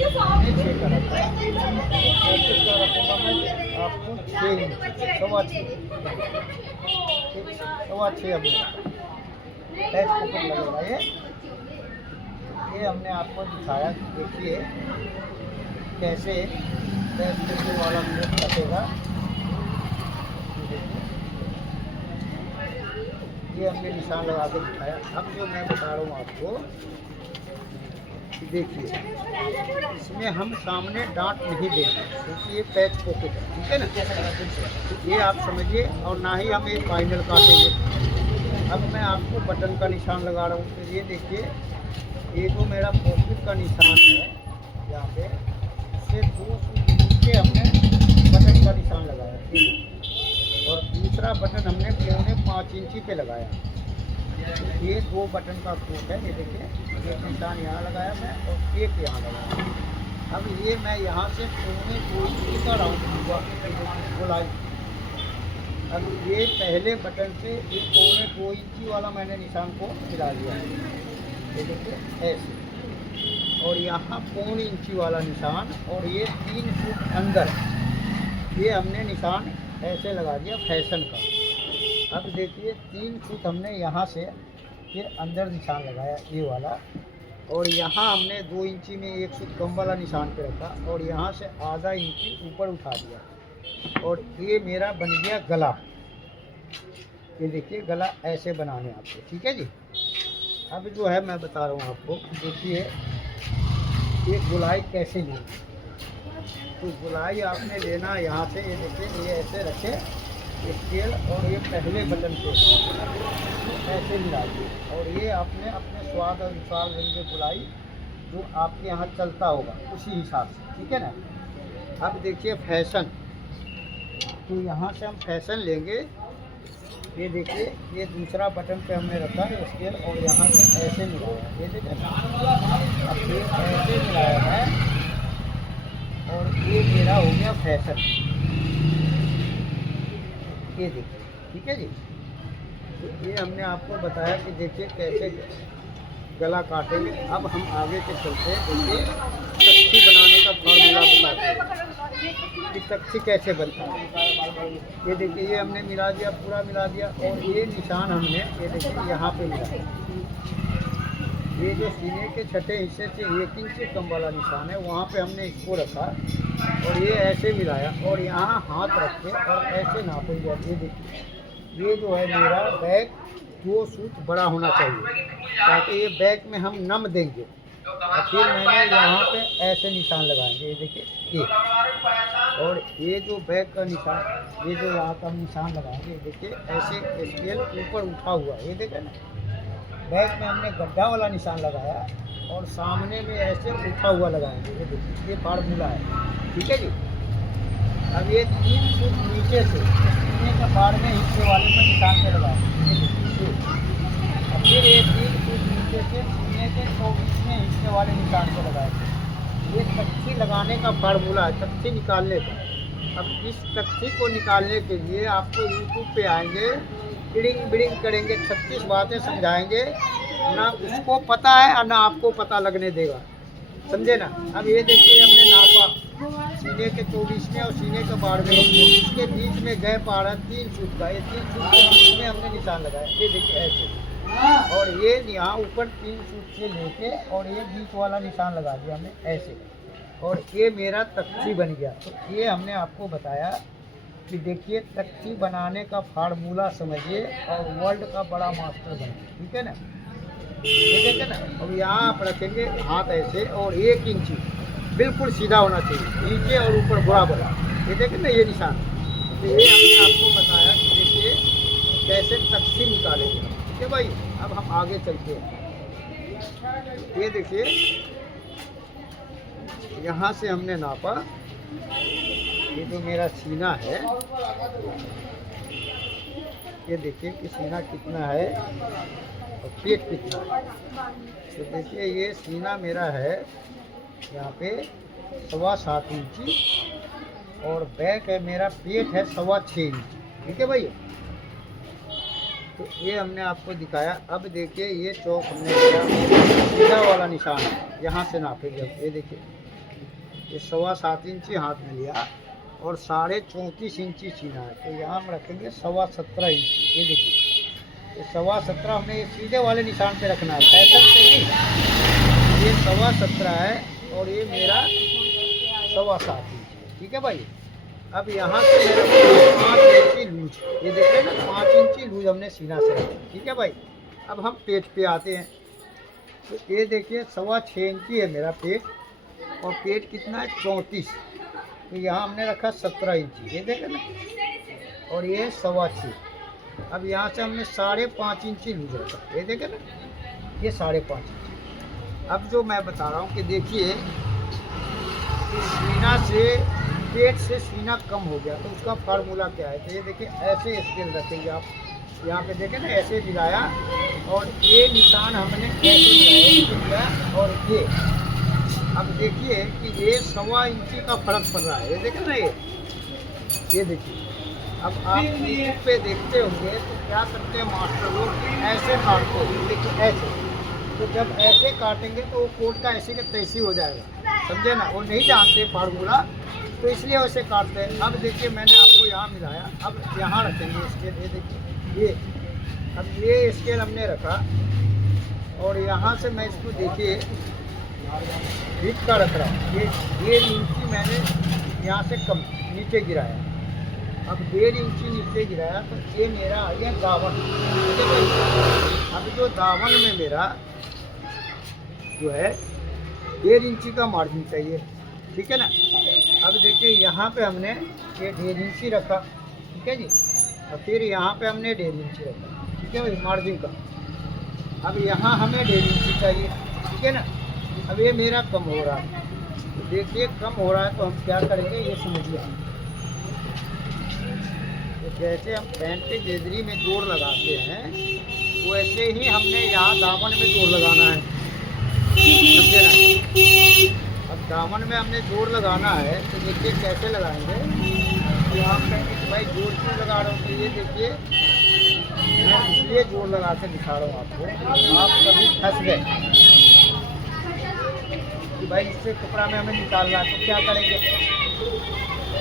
ये मैंने 6 का रखा है। पॉकेट का रखूँगा मैं आपको 6 इंच, 6.25, 6.25 हमने बैक पॉकेट लगेगा। ये हमने आपको दिखाया, देखिए कैसे बैक पॉकेट वाला प्लेट कटेगा। ये हमने निशान लगा के दिखाया। अब जो मैं बता रहा हूँ आपको, देखिए इसमें हम सामने डांट नहीं देंगे क्योंकि ये पैच पॉकेट है, ठीक है ना। ये आप समझिए, और ना ही हम एक फाइनल काटेंगे। अब मैं आपको बटन का निशान लगा रहा हूँ। तो ये देखिए, ये जो मेरा पॉकेट का निशान है यहाँ पे, इससे 2 फुट नीचे हमने बटन का निशान लगाया, और दूसरा बटन हमने 5.25 इंची पे लगाया। ये 2 बटन का कोट है, ये देखिए, एक निशान यहाँ लगाया मैं और एक यहाँ लगाया। अब ये मैं यहाँ से 2.25 इंची का राउंड दूँगा गोलाई। अब ये पहले बटन से ये 2.25 इंची वाला मैंने निशान को मिला दिया, ये देखिए ऐसे। और यहाँ 1.25 इंची वाला निशान, और ये 3 फुट अंदर ये हमने निशान ऐसे लगा दिया फैशन का। अब देखिए 3 फुट हमने यहाँ से फिर अंदर निशान लगाया, ये वाला। और यहाँ हमने 2 इंची में 1 फुट कम वाला निशान पे रखा, और यहाँ से आधा इंची ऊपर उठा दिया। और ये मेरा बन गया गला। ये देखिए गला ऐसे बनाने आपको, ठीक है जी। अब जो है मैं बता रहा हूँ आपको, देखिए ये गुलाई कैसे लेनी। तो गुलाई आपने लेना यहाँ से, ये देखिए ये ऐसे रखे स्केल, और ये पहले बटन पे ऐसे मिलाइए। और ये आपने अपने स्वाद अनुसार लेंगे गुलाई, जो आपके यहाँ चलता होगा उसी हिसाब से, ठीक है ना। अब देखिए फैशन, तो यहाँ से हम फैशन लेंगे। ये देखिए ये दूसरा बटन पे हमने रखा है स्केल, और यहाँ से ऐसे मिलाया, ये देखिए ना। अब ये ऐसे मिलाया है, और ये मेरा हो गया फैशन, ये देखिए, ठीक है जी। तो ये हमने आपको बताया कि देखिए कैसे गला काटेंगे। अब हम आगे के चलते हैं, देखिए तख्ती बनाने का फॉर्मूला बताते हैं कि तख्ती कैसे बनता है। ये देखिए ये हमने मिला दिया, पूरा मिला दिया, और ये निशान हमने, ये देखिए यहाँ पे मिला। ये जो सीने के छठे हिस्से से 1 इंच कम वाला निशान है, वहाँ पे हमने इसको रखा, और ये ऐसे मिलाया, और यहाँ हाथ रख के और ऐसे नापेंगे। ये देखिए ये जो है मेरा बैग 2 सूत बड़ा होना चाहिए, ताकि ये बैग में हम नम देंगे। और फिर मैंने यहाँ पे ऐसे निशान लगाएंगे, ये देखिए ये। और ये जो बैग का निशान, ये जो यहाँ का निशान लगाएंगे, ये देखिए ऐसे स्केल ऊपर उठा हुआ, ये देखिए ना। बैक में हमने गड्ढा वाला निशान लगाया, और सामने में ऐसे उठा हुआ लगाएंगे, ये देखिए ये फार्मूला है, ठीक है जी। अब ये 3 फुट नीचे से सीने के फाड़ में हिस्से वाले पर निशान पे लगाएंगे, ये देखिए। अब फिर ये 3 फुट नीचे से सीने के 24वें हिस्से वाले निशान पे लगाएंगे। ये तख्ती लगाने का फार्मूला है, तख्ती निकालने का। अब इस तख्ती को निकालने के लिए आपको यूट्यूब पे आएंगे, बिडिंग बिडिंग करेंगे, 36 बातें समझाएंगे, ना उसको पता है और ना आपको पता लगने देगा, समझे ना। अब ये देखिए हमने नापा सीने के 24वें और सीने के 12वें, इसके बीच में गैप आ रहा है 3 फुट का। ये 3 फुट के बीच में हमने निशान लगाया, ये देखिए ऐसे। और ये यहाँ ऊपर 3 फुट से लेके, और ये बीच वाला निशान लगा दिया हमने ऐसे, और ये मेरा तख्ती बन गया। तो ये हमने आपको बताया कि देखिए तख्ती बनाने का फार्मूला समझिए, और वर्ल्ड का बड़ा मास्टर बने, ठीक है ना। ये देखिए ना, अब यहाँ आप रखेंगे हाथ ऐसे, और 1 इंची बिल्कुल सीधा होना चाहिए, नीचे और ऊपर बराबर। ये देखिए ना ये निशान। तो ये हमने आपको बताया कि देखिए कैसे तख्ती निकालेंगे, ठीक है भाई। अब हम आगे चलते हैं। ये देखिए यहाँ से हमने नापा, ये जो मेरा सीना है, ये देखिए कि सीना कितना है और पेट कितना है। तो देखिए ये सीना मेरा है यहाँ पे 7.25 इंची और बैक है मेरा, पेट है 6.25 इंची। ठीक है भाई, तो ये हमने आपको दिखाया। अब देखिए ये चौक हमने लिया, सीधा वाला निशान है, यहाँ से नापेंगे। ये देखिए ये 7.25 इंची हाथ में लिया और 34.5 इंची सीना है, तो यहाँ हम रखेंगे 17.25 इंची। ये देखिए ये 17.25 हमने ये सीधे वाले निशान पे रखना है, फैशन से नहीं। ये 17.25 है और ये मेरा 7.25 इंची। ठीक है भाई, अब यहाँ से मेरा 5 इंची लूज, ये देख रहे हैं ना, 5 इंची लूज हमने सीना से रखा। ठीक है भाई, अब हम पेट पे आते हैं। तो ये देखिए 6.25 इंची है मेरा पेट और पेट कितना है 34, तो यहाँ हमने रखा 17 इंची। ये देख रहे ना, और ये 6.25। अब यहाँ से हमने 5.5 इंची लूज रखा, ये देखे ना, ये 5.5 इंची। अब जो मैं बता रहा हूँ कि देखिए सीना से, पेट से सीना कम हो गया, तो उसका फार्मूला क्या है। तो ये देखिए ऐसे स्केल रखेंगे आप, यहाँ पे देखें ना, ऐसे मिलाया और ये निशान हमने ऐसे मिलाया और ये, अब देखिए कि ये 1.25 इंची का फर्क पड़ रहा है। ये देखें ना, ये देखिए। अब आप यूट्यूब पे देखते होंगे तो क्या करते हैं मास्टर लोग, ऐसे काटते हैं, देखिए ऐसे। तो जब ऐसे काटेंगे तो वो कोट का ऐसे का तैसे हो जाएगा, समझे ना, वो नहीं जानते फार्मूला, तो इसलिए वैसे काटते हैं। अब देखिए मैंने आपको यहाँ मिलाया, अब यहाँ रखेंगे स्केल। ये देखिए ये, अब ये स्केल हमने रखा और यहाँ से मैं इसको देखिए हिट का रख रहा हूँ। ये 1 इंची मैंने यहाँ से कम नीचे गिराया, अब 1.5 इंची नीचे गिराया, तो ये मेरा आ गया दावन। ठीक है भाई, अब जो दावन में मेरा जो है 1.5 इंची का मार्जिन चाहिए। ठीक है ना, अब देखिए यहाँ पे हमने ये 1.5 इंची रखा। ठीक है जी, और फिर यहाँ पे हमने 1.5 इंची रखा। ठीक है भाई, मार्जिन का। अब यहाँ हमें 1.5 इंची चाहिए। ठीक है ना, अब ये मेरा कम हो रहा है, तो देखिए कम हो रहा है तो हम क्या करेंगे ये समझिए। तो जैसे हम पैंट के जेजरी में जोड़ लगाते हैं, वैसे ही हमने यहाँ दामन में जोड़ लगाना है, समझे ना। अब दामन में हमने जोड़ लगाना है, तो देखिए कैसे लगाएंगे। तो आप कहेंगे कि भाई जोड़ क्यों लगा रहा हूँ, तो ये देखिए मैं इसलिए जोड़ लगा के दिखा रहा हूँ आपको। आप कभी फंस गए कि भाई इससे कपड़ा में हमें निकालना है तो क्या करेंगे,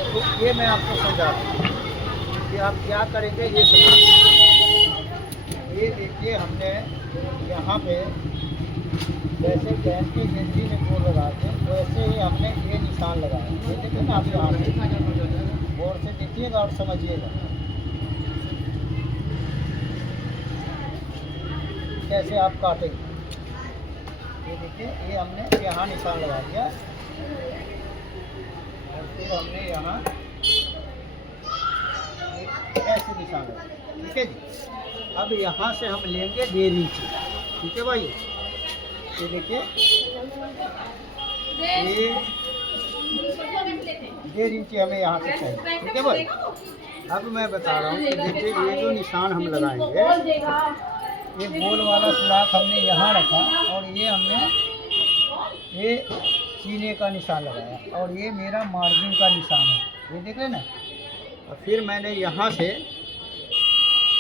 तो ये मैं आपको समझा दूँ कि आप क्या करेंगे, ये समझिए। ये देखिए हमने यहाँ पे जैसे पैंट की गिनती में जोड़ लगाते हैं, वैसे ही हमने ये निशान लगाया। ये देखिए ना, आप यहाँ से गौर से देखिएगा और समझिएगा कैसे आप काटेंगे। ये देखिए ये हमने यहाँ निशान लगा दिया और फिर हमने यहाँ ऐसे निशान लगा दिया। ठीक है जी, अब यहाँ से हम लेंगे 1.5 इंची। ठीक है भाई, ये देखिए ये 1.5 इंची हमें यहाँ से चाहिए। ठीक है भाई, अब मैं बता रहा हूँ कि देखिए ये जो निशान हम लगाएंगे, ये गोल वाला सुराख हमने यहाँ रखा और ये हमने ये सीने का निशान लगाया और ये मेरा मार्जिन का निशान है। ये देख रहे ना, और फिर मैंने यहाँ से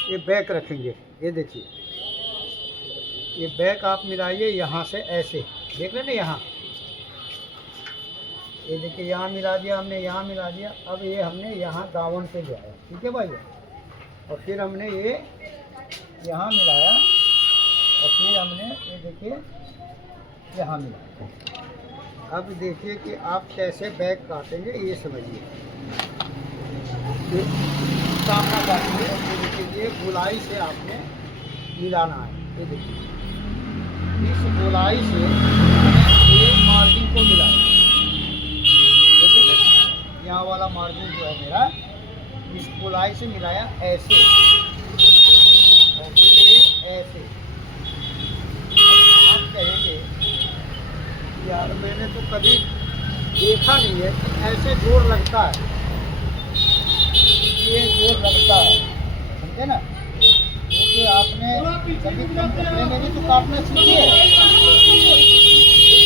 ये बैक रखेंगे। ये देखिए ये बैक आप मिलाइए यहाँ से ऐसे, देख रहे ना यहाँ, ये देखिए यहाँ मिला दिया हमने, यहाँ मिला दिया। अब ये हमने यहाँ दावन पे ले आया। ठीक है भाई, और फिर हमने ये यहाँ मिलाया और फिर हमने ये देखिए यहाँ मिलाया। अब देखिए कि आप कैसे बैक काटेंगे, ये समझिए। सामना काटेंगे, ये देखिए ये गोलाई से आपने मिलाना है। ये देखिए इस गोलाई से ये मार्जिन को मिलाया। ये देखिए यहाँ वाला मार्जिन जो है मेरा, इस गोलाई से मिलाया ऐसे और फिर ये ऐसे। आप कहेंगे यार मैंने तो कभी देखा नहीं है कि ऐसे जोर लगता है, ये जोर लगता है, समझे ना। क्योंकि आपने कभी कम कपड़े में भी तो काटना सीखी है।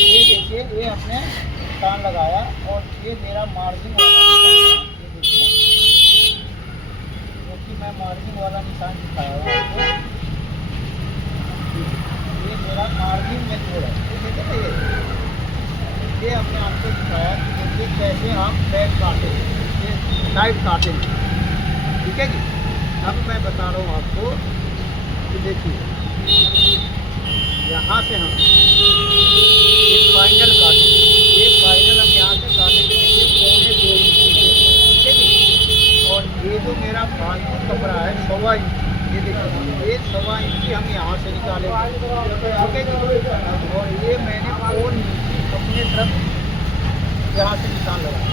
ये देखिए, ये हमने निशान लगाया और ये मेरा मार्जिन वाला निशान है। ये देखिए, क्योंकि मैं मार्जिन वाला निशान दिखाया हूँ आपको, ये मेरा मार्जिन में जोड़ है। ये देखिए ना, ये हमने आपको दिखाया कि देखिए कैसे हम बैक काटेंगे, ये साइड काटेंगे, ठीक है जी। अब मैं बता रहा हूँ आपको कि देखिए यहाँ से हम एक फाइनल काटेंगे, ये फाइनल हम यहाँ से काटेंगे देखिए 2.25 इंच से, ठीक है जी। और ये जो मेरा फालतू कपड़ा है 1.25 इंच, ये देखिए ये 1.25 इंच हम यहाँ से निकालेंगे, ठीक है जी। और ये मैंने 4 इंच अपने तरफ यहाँ से निशान लगाया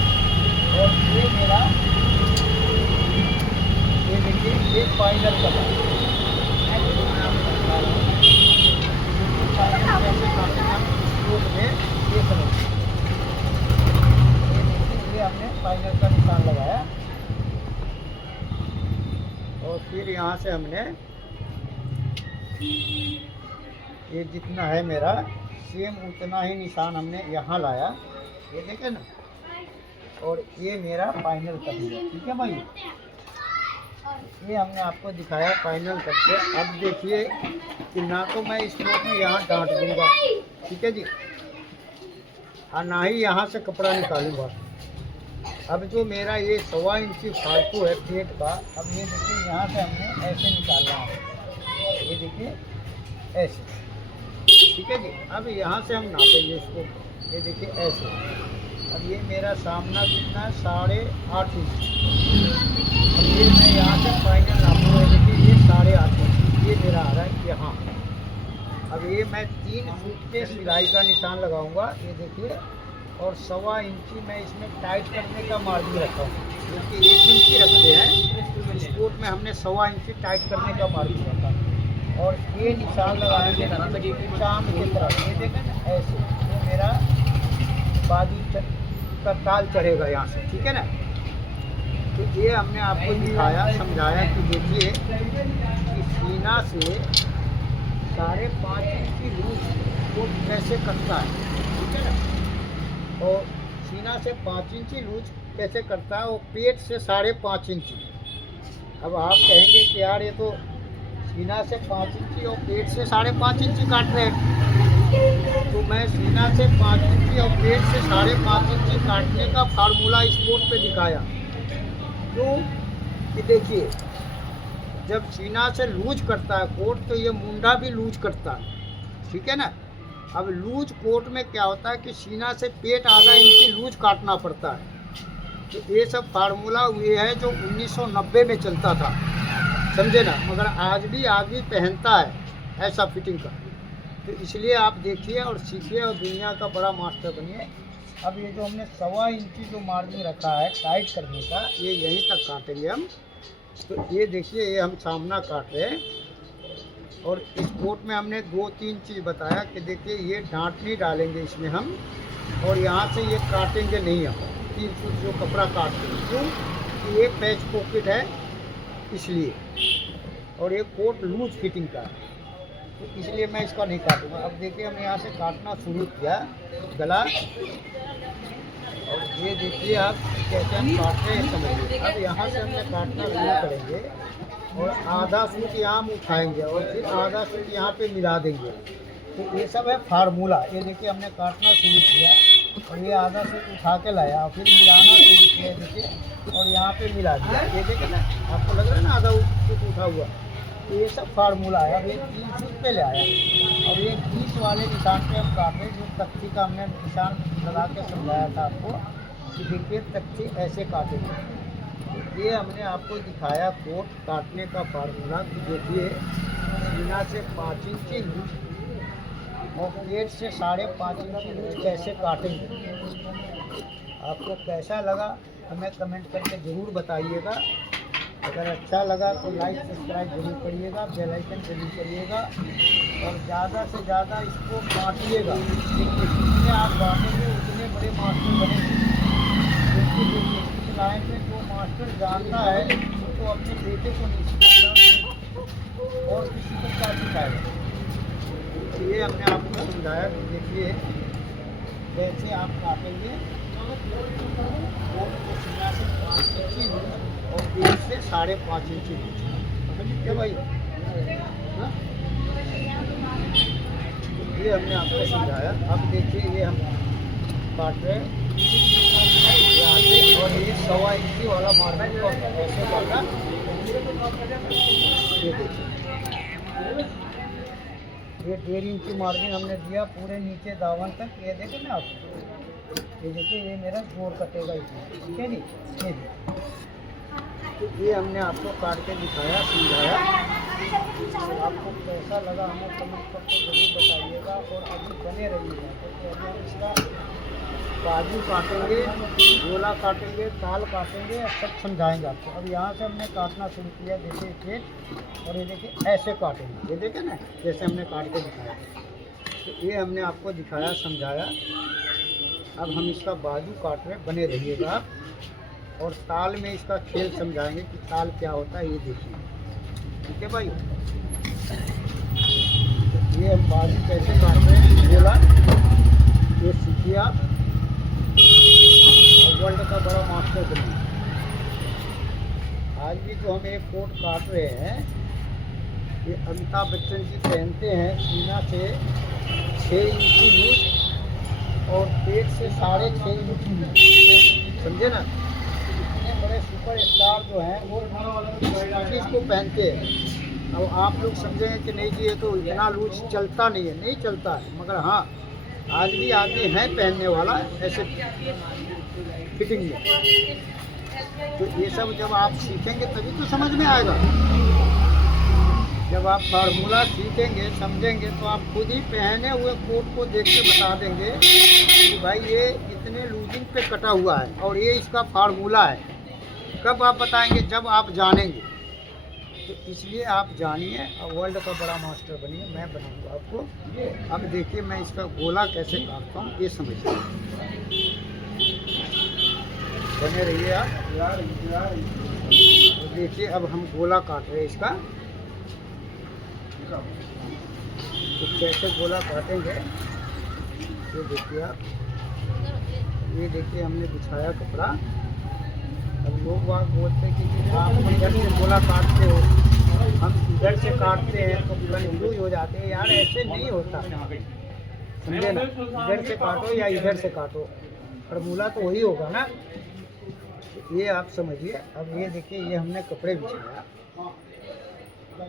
और ये मेरा, ये देखिए ये फाइनल कलर ये कलर, ये हमने फाइनल का निशान लगाया और फिर यहाँ से हमने ये जितना है मेरा सेम उतना ही निशान हमने यहाँ लाया, ये देखे ना। और ये मेरा फाइनल कट है, ठीक है भाई। ये हमने आपको दिखाया फाइनल करके। अब देखिए कि ना तो मैं इस नोट में यहाँ डांट दूंगा, ठीक है जी, और ना ही यहाँ से कपड़ा निकालूंगा। अब जो मेरा ये 1.25 इंची फालतू है पेट का, अब ये देखिए यहाँ से हमने ऐसे निकालना है, ये देखिए ऐसे, ठीक है जी। अब यहाँ से हम नापेंगे इसको, ये देखिए ऐसे। अब ये मेरा सामना कितना है 8.5 इंच। अब ये मैं यहाँ से फाइनल नापूंगा, देखिए ये 8.5 इंच ये मेरा आ रहा है यहाँ। अब ये मैं 3 फुट के सिलाई का निशान लगाऊंगा, ये देखिए। और 1.25 इंची मैं इसमें टाइट करने का मार्जिन रखा हूँ, क्योंकि 1 इंची रखते हैं स्पोर्ट में, हमने 1.25 इंची टाइट करने का मार्जिन रखा। और ये निशान लगाएंगे चांद की तरफ, ये देखें ना ऐसे, ये मेरा बाजू का ताल चढ़ेगा यहाँ से, ठीक है ना। तो ये हमने आपको दिखाया, समझाया कि देखिए कि सीना से 5.5 इंची लूज वो कैसे कटता है, ठीक है ना। और सीना से 5 इंची लूज कैसे करता है, वो पेट से 5.5 इंची। अब आप कहेंगे कि यार ये तो सीना से 5 इंची और पेट से 5.5 इंची काट रहे हैं। तो मैं सीना से 5 इंची और पेट से 5.5 इंची काटने का फार्मूला इस बोर्ड पे दिखाया। क्यों कि देखिए जब सीना से लूज करता है कोट, तो ये मुंडा भी लूज करता है, ठीक है ना। अब लूज कोट में क्या होता है कि सीना से पेट आधा इंची लूज काटना पड़ता है। तो ये सब फार्मूला ये है जो 1990 में चलता था, समझे ना। मगर आज भी आदमी पहनता है ऐसा फिटिंग का। तो इसलिए आप देखिए और सीखिए और दुनिया का बड़ा मास्टर बनिए। अब ये जो हमने 1.25 इंची जो मार्जिन रखा है टाइट करने का, ये यहीं तक काटेंगे हम। तो ये देखिए ये हम सामना काट रहे हैं। और इस कोट में हमने 2-3 चीज़ बताया कि देखिए ये डांट नहीं डालेंगे इसमें हम, और यहाँ से ये काटेंगे नहीं हम 3 फुट जो कपड़ा काटते हैं। क्यों कि ये पैच पॉकेट है इसलिए, और ये कोट लूज फिटिंग का है, तो इसलिए मैं इसका नहीं काटूंगा। अब देखिए हमने यहाँ से काटना शुरू किया गला, और ये देखिए आप कैसे हम काटते हैं समझिए। अब यहाँ से हमने काटना शुरू करेंगे और आधा सूट यहाँ हम उठाएंगे और फिर आधा सूट यहाँ पे मिला देंगे। तो ये सब है फार्मूला। ये देखिए हमने काटना शुरू किया और ये आधा सूट उठा के लाया, फिर मिलाना शुरू किया देखिए, और यहाँ पे मिला दिया। ये देखिए ना, आपको लग रहा है ना आधा सूट उठा हुआ। तो ये सब फार्मूला है। अब ये 3 फुट पे ले आया और ये 20 वाले निशान पे हम काटे, जो तख्ती का हमने निशान लगा के समझाया था आपको कि देखिए तख्ती ऐसे काटेंगे। ये हमने आपको दिखाया कोट काटने का फार्मूला कि देखिए सीना से 5 इंची लूज और पेट से 5.5 इंची लूज कैसे काटेंगे। आपको कैसा लगा हमें कमेंट करके ज़रूर बताइएगा। अगर अच्छा लगा तो लाइक सब्सक्राइब जरूर करिएगा, बेल आइकन जरूर करिएगा और ज़्यादा से ज़्यादा इसको बांटिएगा। देखिए जितने आप बांटेंगे उतने बड़े मास्टर बनेंगे। क्योंकि देखिए इस लाइन में जो मास्टर जानता है वो तो अपने बेटे को नहीं सिखाता और किसी को क्या सिखाएगा। तो ये हमने आपको समझाया कि देखिए कैसे आप काटेंगे और सीधा से 5 इंची और 1 से 5.5 इंची क्या भाई। हाँ? ये हमने आपको समझाया। अब देखिए ये हम काट रहे हैं यहाँ से और ये 1.25 इंची वाला मार्जिन को ऐसे काटा। ये देखिए ये 1.5 इंची मार्जिन हमने दिया पूरे नीचे दावन तक। ये देखें ना आप, ये देखिए ये मेरा जोर कटेगा इसमें, ठीक है नहीं। ये तो ये हमने आपको काट के दिखाया, समझाया। आपको कैसा लगा हमें कमेंट करके जरूर बताइएगा और अभी बने रहिएगा क्योंकि अभी हम इसका बाजू काटेंगे, गोला काटेंगे, ताल काटेंगे, सब समझाएंगे आपको। अब यहाँ से हमने काटना शुरू किया, देखिए स्ट्रेट और ये देखिए ऐसे काटेंगे। ये देखें ना जैसे हमने काट के दिखाया, तो ये हमने आपको दिखाया, समझाया। अब हम इसका बाजू काट रहे, बने रहिएगा आप और ताल में इसका खेल समझाएंगे कि ताल क्या होता है। ये देखिए, ठीक है भाई। तो ये हम बाजू कैसे काट रहे हैं गोला, ये सीखिए आप और वर्ल्ड का बड़ा मास्टर बनिए। आज भी जो हम एक कोट काट रहे हैं ये अमिताभ बच्चन जी पहनते हैं, सीना से 6 इंची लूज और पेट से 6.5 इंची लूज, समझे ना। इतने बड़े सुपर स्टार जो हैं वो इस चीज़ को पहनते हैं। अब आप लोग समझेंगे कि नहीं जी ये तो इतना लूज चलता नहीं है, नहीं चलता है, मगर हाँ आज भी आदमी है पहनने वाला ऐसे फिटिंग में। तो ये सब जब आप सीखेंगे तभी तो समझ में आएगा। जब आप फार्मूला सीखेंगे, समझेंगे, तो आप खुद ही पहने हुए कोट को देख के बता देंगे कि भाई ये इतने लूजिंग पे कटा हुआ है और ये इसका फार्मूला है। कब आप बताएंगे? जब आप जानेंगे। तो इसलिए आप जानिए और वर्ल्ड का बड़ा मास्टर बनिए। मैं बनाऊंगा आपको। अब देखिए मैं इसका गोला कैसे काटता हूँ, ये समझिए। बने रहिए आप। तो देखिए अब हम गोला काट रहे हैं इसका। तो कैसे गोला काटेंगे ये देखिए आप। ये देखिए हमने बिछाया कपड़ा। अब लोग वहाँ बोलते हैं कि आप इधर से गोला काटते हो, हम इधर से काटते हैं तो कन्फ्यूज हो जाते हैं। यार ऐसे नहीं होता, समझे ना। इधर से काटो या इधर से काटो, फार्मूला तो वही होगा ना। ये आप समझिए। अब ये देखिए ये हमने कपड़े बिछाया।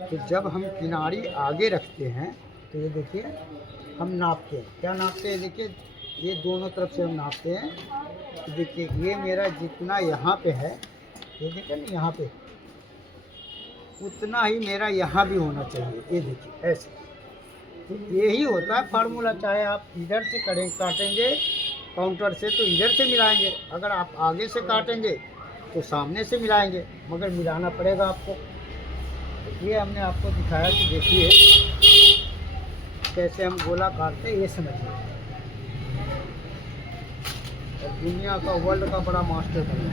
तो जब हम किनारी आगे रखते हैं तो ये देखिए हम नापते हैं। क्या नापते हैं? देखिए ये दोनों तरफ से हम नापते हैं। तो देखिए ये मेरा जितना यहाँ पे है, ये देखिए ना यहाँ पे, उतना ही मेरा यहाँ भी होना चाहिए। ये देखिए ऐसे। तो यही होता है फार्मूला। चाहे आप इधर से काटेंगे काउंटर से तो इधर से मिलाएंगे, अगर आप आगे से काटेंगे तो सामने से मिलाएंगे, मगर मिलाना पड़ेगा आपको। तो ये हमने आपको दिखाया कि देखिए कैसे हम गोला काटते हैं, ये समझिए। और दुनिया का, वर्ल्ड का बड़ा मास्टर बने।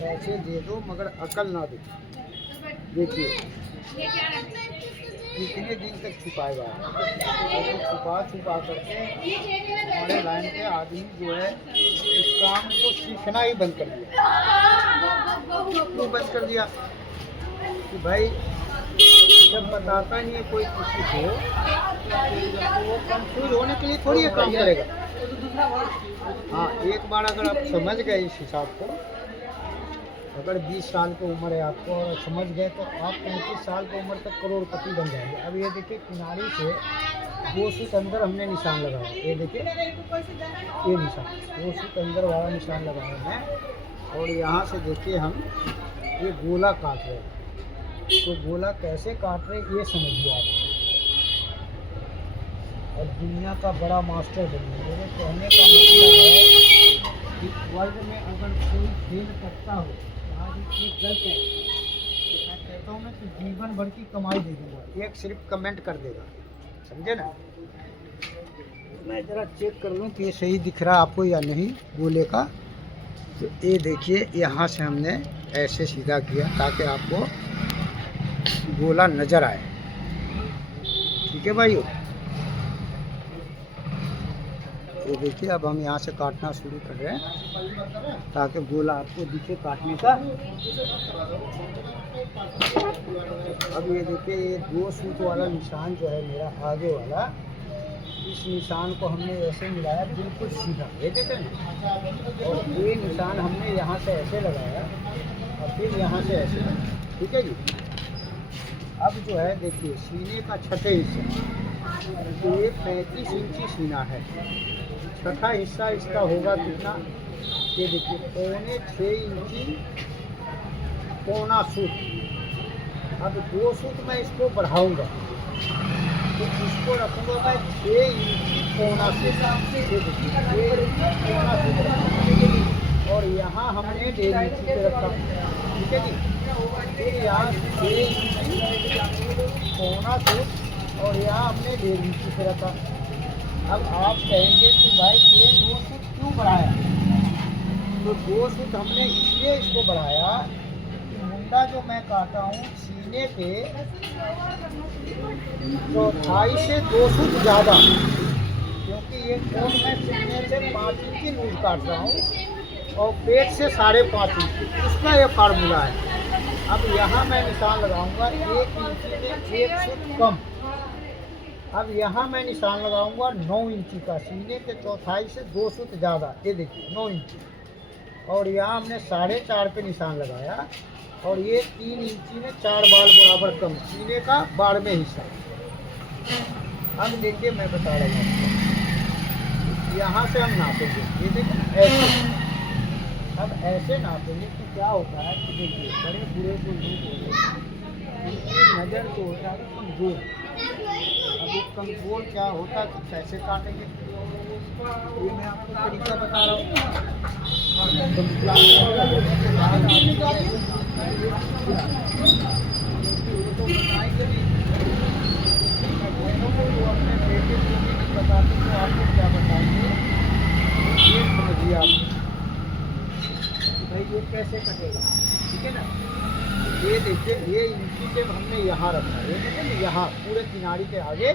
पैसे दे दो मगर अकल ना दो। देखिए कितने दिन तक छुपाएगा। छुपा करके हमारे लाइन के आदमी जो है इस काम को सीखना ही बंद कर दिया। क्यों बंद कर दिया? कि भाई जब बताता नहीं है कोई किसी को तो वो कंफ्यूज होने के लिए थोड़ी ये काम करेगा। हाँ, एक बार अगर आप समझ गए इस हिसाब को, अगर 20 साल की उम्र है आपको और समझ गए तो आप 35 साल की उम्र तक करोड़पति बन जाएंगे। अब ये देखिए किनारे से 2 फीट अंदर हमने निशान लगाया। ये देखिए ये निशान 2 फीट अंदर वाला निशान लगाया है। और यहाँ से देखिए हम ये गोला काट रहे हैं। तो गोला कैसे काट रहे हैं ये समझिए आप। और दुनिया का बड़ा मास्टर बनिए। मेरे कहने का मतलब है कि वर्ल्ड में अगर कोई खेल करता हो तो आज ये गलत है, तो मैं कहता हूँ ना कि जीवन भर की कमाई दे दूँगा, एक सिर्फ कमेंट कर देगा, समझे ना। मैं ज़रा चेक कर लूँ कि ये सही दिख रहा है आपको या नहीं गोले का। तो ये देखिए यहाँ से हमने ऐसे सीधा किया ताकि आपको गोला नज़र आए, ठीक है भाइयों। ये देखिए अब हम यहाँ से काटना शुरू कर रहे हैं ताकि गोला आपको दिखे काटने का। अब ये देखिए ये 2 सूत वाला निशान जो है मेरा आगे वाला, इस निशान को हमने ऐसे मिलाया बिल्कुल सीधा, ये देखें ना। और ये निशान हमने यहाँ से ऐसे लगाया और फिर यहाँ से ऐसे लगाया, ठीक है जी। अब जो है देखिए सीने का छठे हिस्सा, तो ये 35 इंची सीना है, छठा हिस्सा इसका होगा कितना, ये देखिए 6.25 इंची पौना सूत। अब 2 सूत मैं इसको बढ़ाऊंगा तो इसको रखूँगा मैं 6 इंची पौना सूत, ये देखिए 6 इंची पौना सूत रखूँगा। और यहाँ हमने 1.5 इंची पे रखा, ठीक है जी। फिर यहाँ 6 इंची पौना सूत और यहाँ हमने 1.5 इंची पे रखा। अब आप कहेंगे कि भाई ये 2 सूत क्यों बढ़ाया, तो 2 सूत हमने इसलिए इसको बढ़ाया कि मुंडा जो मैं काटा हूँ सीने पे चौथाई से 2 सूत ज़्यादा, क्योंकि ये कोट मैं सीने से 5 इंची लूज काट रहा हूँ और पेट से 5.5 इंची, उसका ये फार्मूला है। अब यहाँ मैं निशान लगाऊंगा 1 इंची में 1 सूत कम। अब यहाँ मैं निशान लगाऊंगा 9 इंची का, सीने के चौथाई से 2 सूत ज़्यादा, ये देखिए 9 इंची। और यहाँ हमने 4.5 पे निशान लगाया और ये 3 इंची में 4 बाल बराबर कम, सीने का 12वें हिस्सा। अब देखिए मैं बता रहा हूँ आपको, यहाँ से हम नापेंगे, ये देखिए ऐसे। अब ऐसे नापेंगे तो क्या होता है कि देखिए बड़े बूढ़े को लोग होते हैं, उनकी नज़र जो होता है कमज़ोर। अब ये कमज़ोर क्या होता है तो कैसे काटेंगे, ये मैं आपको तरीका बता रहा हूँ। तो बताएंगे भी, अपने बेटे को भी बताते तो आपको क्या बताएंगे, ये समझिए आप भाई ये कैसे कटेगा, ठीक है ना। ये देखिए ये इंची टेप हमने यहाँ रखा है, ये देखिए ना यहाँ पूरे किनारे के आगे,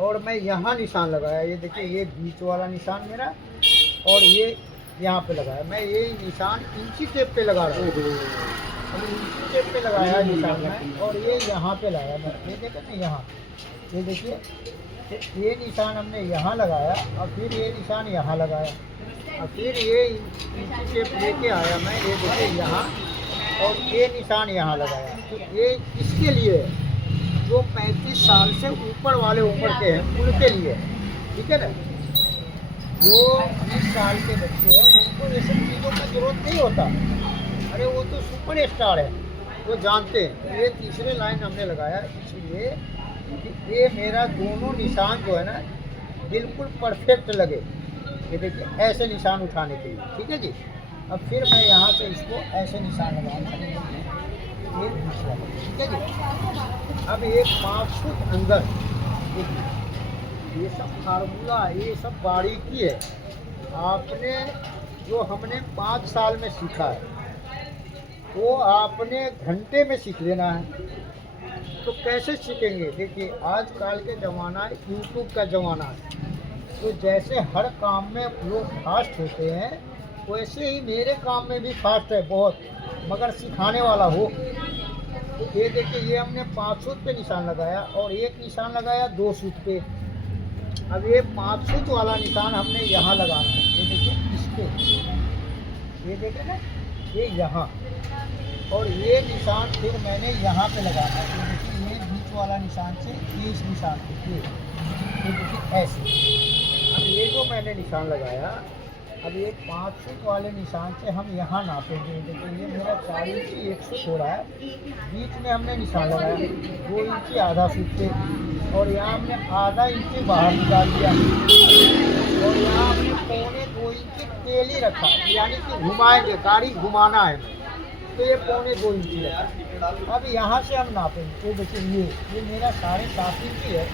और मैं यहाँ निशान लगाया, ये देखिए ये बीच वाला निशान मेरा, और ये यहाँ पे लगाया। मैं ये निशान इंची टेप पे लगा रहा हूँ, इंची टेप पे लगाया निशान है, और ये यहाँ पे लगाया मैं, ये देखिए ना यहाँ, ये देखिए ये निशान हमने यहाँ लगाया और फिर ये निशान यहाँ लगाया और फिर ये इंची टेप लेके आया मैं, ये देखिए यहाँ, और ये निशान यहाँ लगाया। तो ये इसके लिए जो 35 साल से ऊपर वाले उम्र के हैं उनके लिए, ठीक है ना। जो 20 साल के बच्चे हैं उनको ये सब चीज़ों का जरूरत नहीं होता, अरे वो तो सुपर स्टार है, वो जानते हैं। ये तीसरे लाइन हमने लगाया इसलिए कि ये मेरा दोनों निशान जो है ना बिल्कुल परफेक्ट लगे। ये देखिए ऐसे निशान उठाने के लिए, ठीक है जी। अब फिर मैं यहाँ से इसको ऐसे निशान लगाऊंगा, ये दूसरा, ठीक है जी। अब ये 5 फुट अंदर, ये सब फार्मूला, ये सब बारीकी है, आपने जो हमने 5 साल में सीखा है वो आपने घंटे में सीख लेना है। तो कैसे सीखेंगे, देखिए आजकल के ज़माना यूट्यूब का ज़माना है, तो जैसे हर काम में लोग फास्ट होते हैं वैसे ही मेरे काम में भी फास्ट है बहुत, मगर सिखाने वाला हो। तो ये देखिए ये हमने 5 सूत पे निशान लगाया और एक निशान लगाया 2 सूत पे। अब ये 5 सूत वाला निशान हमने यहाँ लगाना है, ये देखिए इस पे, ये देखिए ना ये यहाँ, और ये निशान फिर मैंने यहाँ पे लगाना है, ये देखिए ये बीच वाला निशान से ये इस निशान पे, ये देखिए ऐसे। अब ये जो मैंने निशान लगाया अब ये 5 फुट वाले निशान से हम यहाँ नापेंगे। देखिए ये मेरा 4 इंची 1 फुट हो रहा है, बीच में हमने निशान लगाया 2 इंची आधा फुट से, और यहाँ हमने आधा इंची बाहर निकाल दिया, और यहाँ हमने पौने 2 इंची तेल ही रखा, यानी कि घुमाएंगे, गाड़ी घुमाना है तो ये पौने 2 इंची रखा। अब यहाँ से हम नापेंगे। तो देखिए ये मेरा 7.5 इंची है,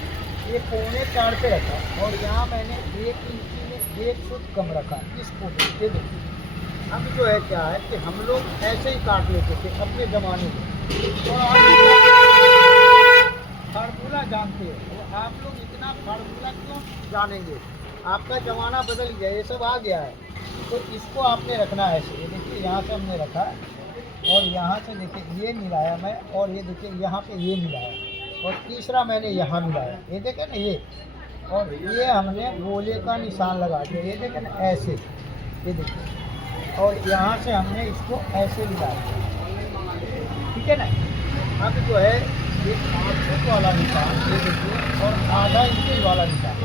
ये पौने 4 पे रखा, और यहाँ मैंने 1 इंची में 1 फुट कम रखा इस फोटो पे। देखिए अब जो है क्या है कि हम लोग ऐसे ही काट लेते थे अपने ज़माने में, और आप फार्मूला जानते हैं, तो आप लोग इतना फार्मूला क्यों जानेंगे? आपका ज़माना बदल गया, ये सब आ गया है, तो इसको आपने रखना है ऐसे। ये देखिए यहाँ से हमने रखा, और यहाँ से देखिए ये मिलाया मैं, और ये देखिए यहाँ पे ये मिलाया, और तीसरा मैंने यहाँ मिलाया, ये देखें ना ये, और ये हमने गोले का निशान लगा दिया, ये देखें ना ऐसे, ये देखिए, और यहाँ से हमने इसको ऐसे मिलाया, ठीक है ना। अब जो है ये 5 फुट वाला निशान, ये देखिए, और आधा इंची वाला निशान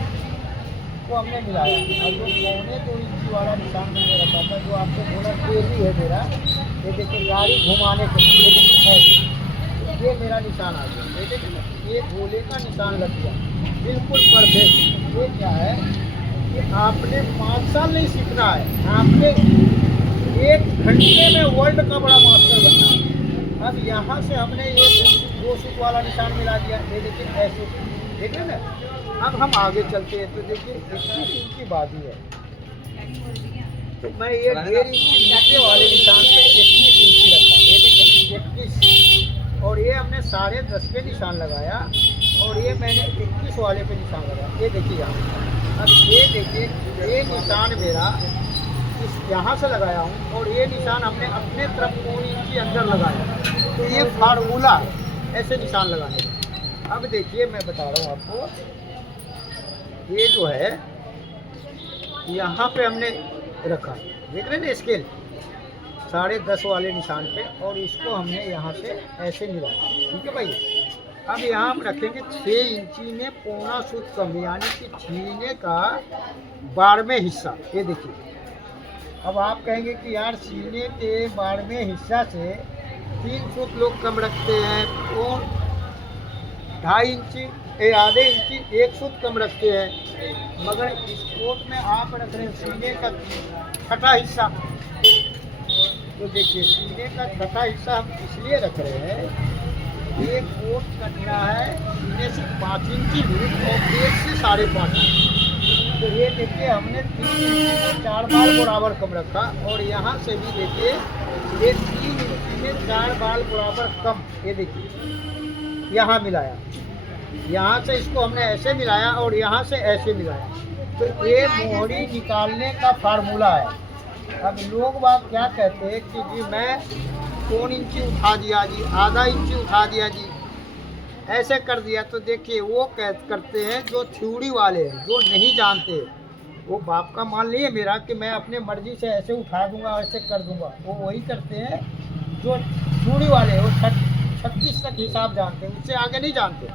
को हमने मिलाया, और जो पौने 2 इंची वाला निशान मैंने रखा था, जो आपको बोला तेजी है मेरा, ये देखिए गाड़ी घुमाने के लिए, ये देखिए ऐसे, ये मेरा निशान आ गया, ये देखिए ना, ये गोले का निशान लग गया, बिल्कुल परफेक्ट। ये क्या है कि आपने 5 साल नहीं सीखना है, आपने 1 घंटे में वर्ल्ड का बड़ा मास्टर बनना है। अब यहाँ से हमने ये 2 फुट वाला निशान मिला दिया, ये देखिए ऐसे, देखिए ना। अब हम आगे चलते हैं, तो देखिए 21 इंच की बाजू है, तो मैं ये 1.5 इंच नीचे वाले निशान पे 21 इंची रखा, ये देखिए 21, और ये हमने 10.5 पे निशान लगाया, और ये मैंने 21 वाले पे निशान लगाया, ये देखिए यहाँ। अब ये देखिए ये निशान मेरा इस यहाँ से लगाया हूँ, और ये निशान हमने अपने तरफ 2 इंची अंदर लगाया, तो ये फार्मूला है ऐसे निशान लगाने का। अब देखिए मैं बता रहा हूँ आपको, ये जो है यहाँ पे हमने रखा, देख रहे हैं ना स्केल 10.5 वाले निशान पे, और इसको हमने यहाँ से ऐसे मिलाया, ठीक है भाई। अब यहाँ हम रखेंगे 6 इंची में पौना फुट कम, यानी कि सीने का 12वें हिस्सा, ये देखिए। अब आप कहेंगे कि यार सीने के 12वें हिस्सा से 3 फुट लोग कम रखते हैं, तो 2.5 इंची आधे इंची 1 फुट कम रखते हैं, मगर इस कोट में आप रख रहे हैं सीने का 6ठा हिस्सा। तो देखिए सीने का 6ठा हिस्सा हम इसलिए रख रहे हैं, ये कोट कटना है सीने से 5 इंची दूर और 1 से 5.5 इंच। तो ये देखिए हमने 3 इंची में 4 बाल बराबर कम रखा, और यहाँ से भी देखिए ये 3 इंची में 4 बाल बराबर कम, ये देखिए यहाँ मिलाया, यहाँ से इसको हमने ऐसे मिलाया, और यहाँ से ऐसे मिलाया, तो ये मोहरी निकालने का फार्मूला है। अब लोग बात क्या कहते हैं कि जी मैं 3 इंची उठा दिया जी, आधा इंची उठा दिया जी, ऐसे कर दिया। तो देखिए वो करते हैं जो थ्योरी वाले हैं, जो नहीं जानते, वो बाप का मान लिए मेरा कि मैं अपने मर्जी से ऐसे उठा दूंगा, ऐसे कर दूंगा, वो वही करते हैं जो थ्योरी वाले, वो 36 तक हिसाब जानते हैं, उससे आगे नहीं जानते।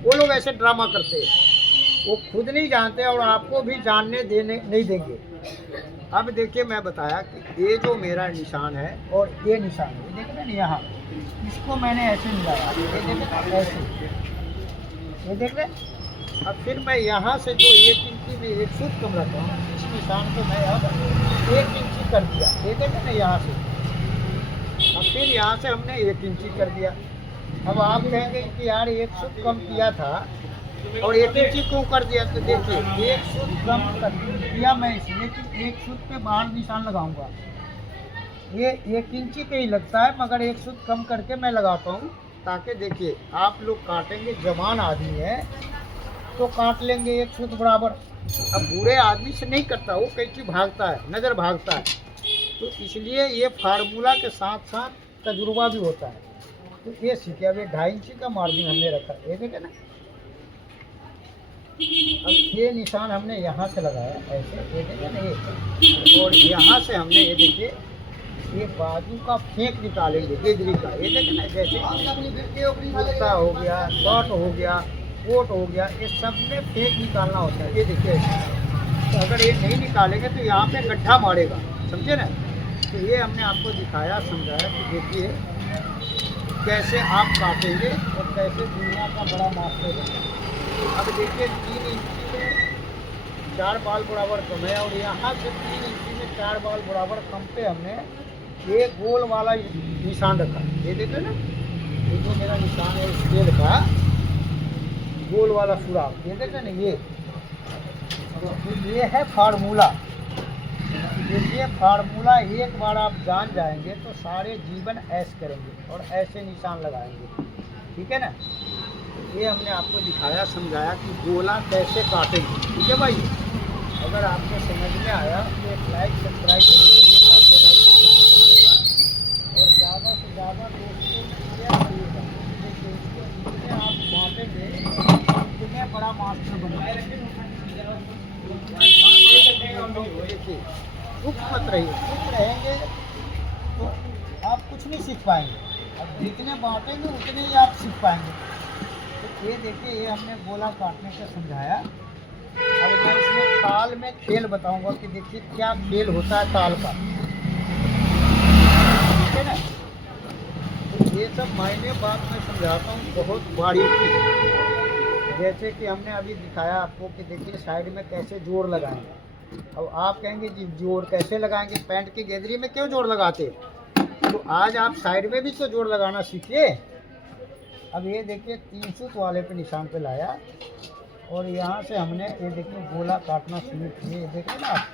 वो लोग ऐसे ड्रामा करते हैं, वो खुद नहीं जानते और आपको भी जानने देने नहीं देंगे। अब देखिए मैं बताया कि ये जो मेरा निशान है और ये निशान है, ये देख रहे हैं यहाँ, इसको मैंने ऐसे मिलाया, ये देख रहे ऐसे, ये देख रहे। अब फिर मैं यहाँ से जो 1 इंची में 1 फुट कम रखा हूँ, इस निशान को मैं अब 1 इंची कर दिया, ये देख रहे यहाँ से। अब फिर यहाँ से हमने 1 इंची कर दिया। अब आप कहेंगे कि यार 1 फुट कम किया था और 1 इंची क्यों कर दिया? तो देखिए 1 फुट कम कर दिया मैं इसलिए कि 1 फुट पे बाहर निशान लगाऊंगा। ये 1 इंची पे ही लगता है, मगर 1 फुट कम करके मैं लगाता हूँ, ताकि देखिए आप लोग काटेंगे, जवान आदमी है तो काट लेंगे 1 फुट बराबर। अब बूढ़े आदमी से नहीं करता, वो कैंची भागता है, नज़र भागता है, तो इसलिए ये फार्मूला के साथ साथ तजुर्बा भी होता है। तो ये सीखे। अब ये 2.5 इंची का मार्जिन हमने रखा, ये देखे ना। अब ये निशान हमने यहाँ से लगाया ऐसे, ये देखे ना ये, और यहाँ से हमने ये देखिए ये बाजू का फेंक निकालेंगे गेजरी का, ये देखे ना, जैसे कुर्ता हो गया, शर्ट हो गया, कोट हो गया, ये सब में फेंक निकालना होता है। ये देखिए तो अगर ये नहीं निकालेंगे तो यहाँ पे गड्ढा मारेगा, समझे ना। तो ये हमने आपको दिखाया समझाया कि देखिए कैसे आप काटेंगे और कैसे दुनिया का बड़ा मास्टर बनेगा। अब देखिए 3 इंची में 4 बाल बराबर कम है, और यहाँ से 3 इंची में 4 बाल बराबर कम पे हमने ये गोल वाला निशान रखा। ये देखो ना, ये जो मेरा निशान है स्केल का गोल वाला सुराख, ये देखो ना। ये है फार्मूला। देखिए फार्मूला एक बार आप जान जाएंगे तो सारे जीवन ऐश करेंगे और ऐसे निशान लगाएंगे, ठीक है ना। ये हमने आपको दिखाया समझाया कि गोला कैसे काटेंगे, ठीक है भाई। अगर आपको समझ में आया तो एक लाइक सब्सक्राइब जरूर करिएगा, बेल आइकन जरूर करिएगा, और ज़्यादा से ज़्यादा दोस्तों को शेयर करिएगा। जिससे आप बांटेंगे इतने बड़ा मास्टर बनेगा। देखिए चुप मत रहिए, चुप रहेंगे तो आप कुछ नहीं सीख पाएंगे। अब जितने बांटेंगे उतने ही आप सीख पाएंगे। तो ये देखिए ये हमने गोला काटने का समझाया। अब मैं इसमें ताल में खेल बताऊंगा कि देखिए क्या खेल होता है ताल का, ठीक है ना। तो ये सब मायने बात मैं समझाता हूँ बहुत बारीकी। जैसे कि हमने अभी दिखाया आपको कि देखिए साइड में कैसे जोड़ लगाएंगे। अब आप कहेंगे जी जोड़ कैसे लगाएंगे, पैंट की गेदरी में क्यों जोड़ लगाते, तो आज आप साइड में भी तो जोड़ लगाना सीखिए। अब ये देखिए 3 सूत वाले पे निशान पे लाया, और यहाँ से हमने ये देखिए गोला काटना शुरू किए। ये देखिए ना आप,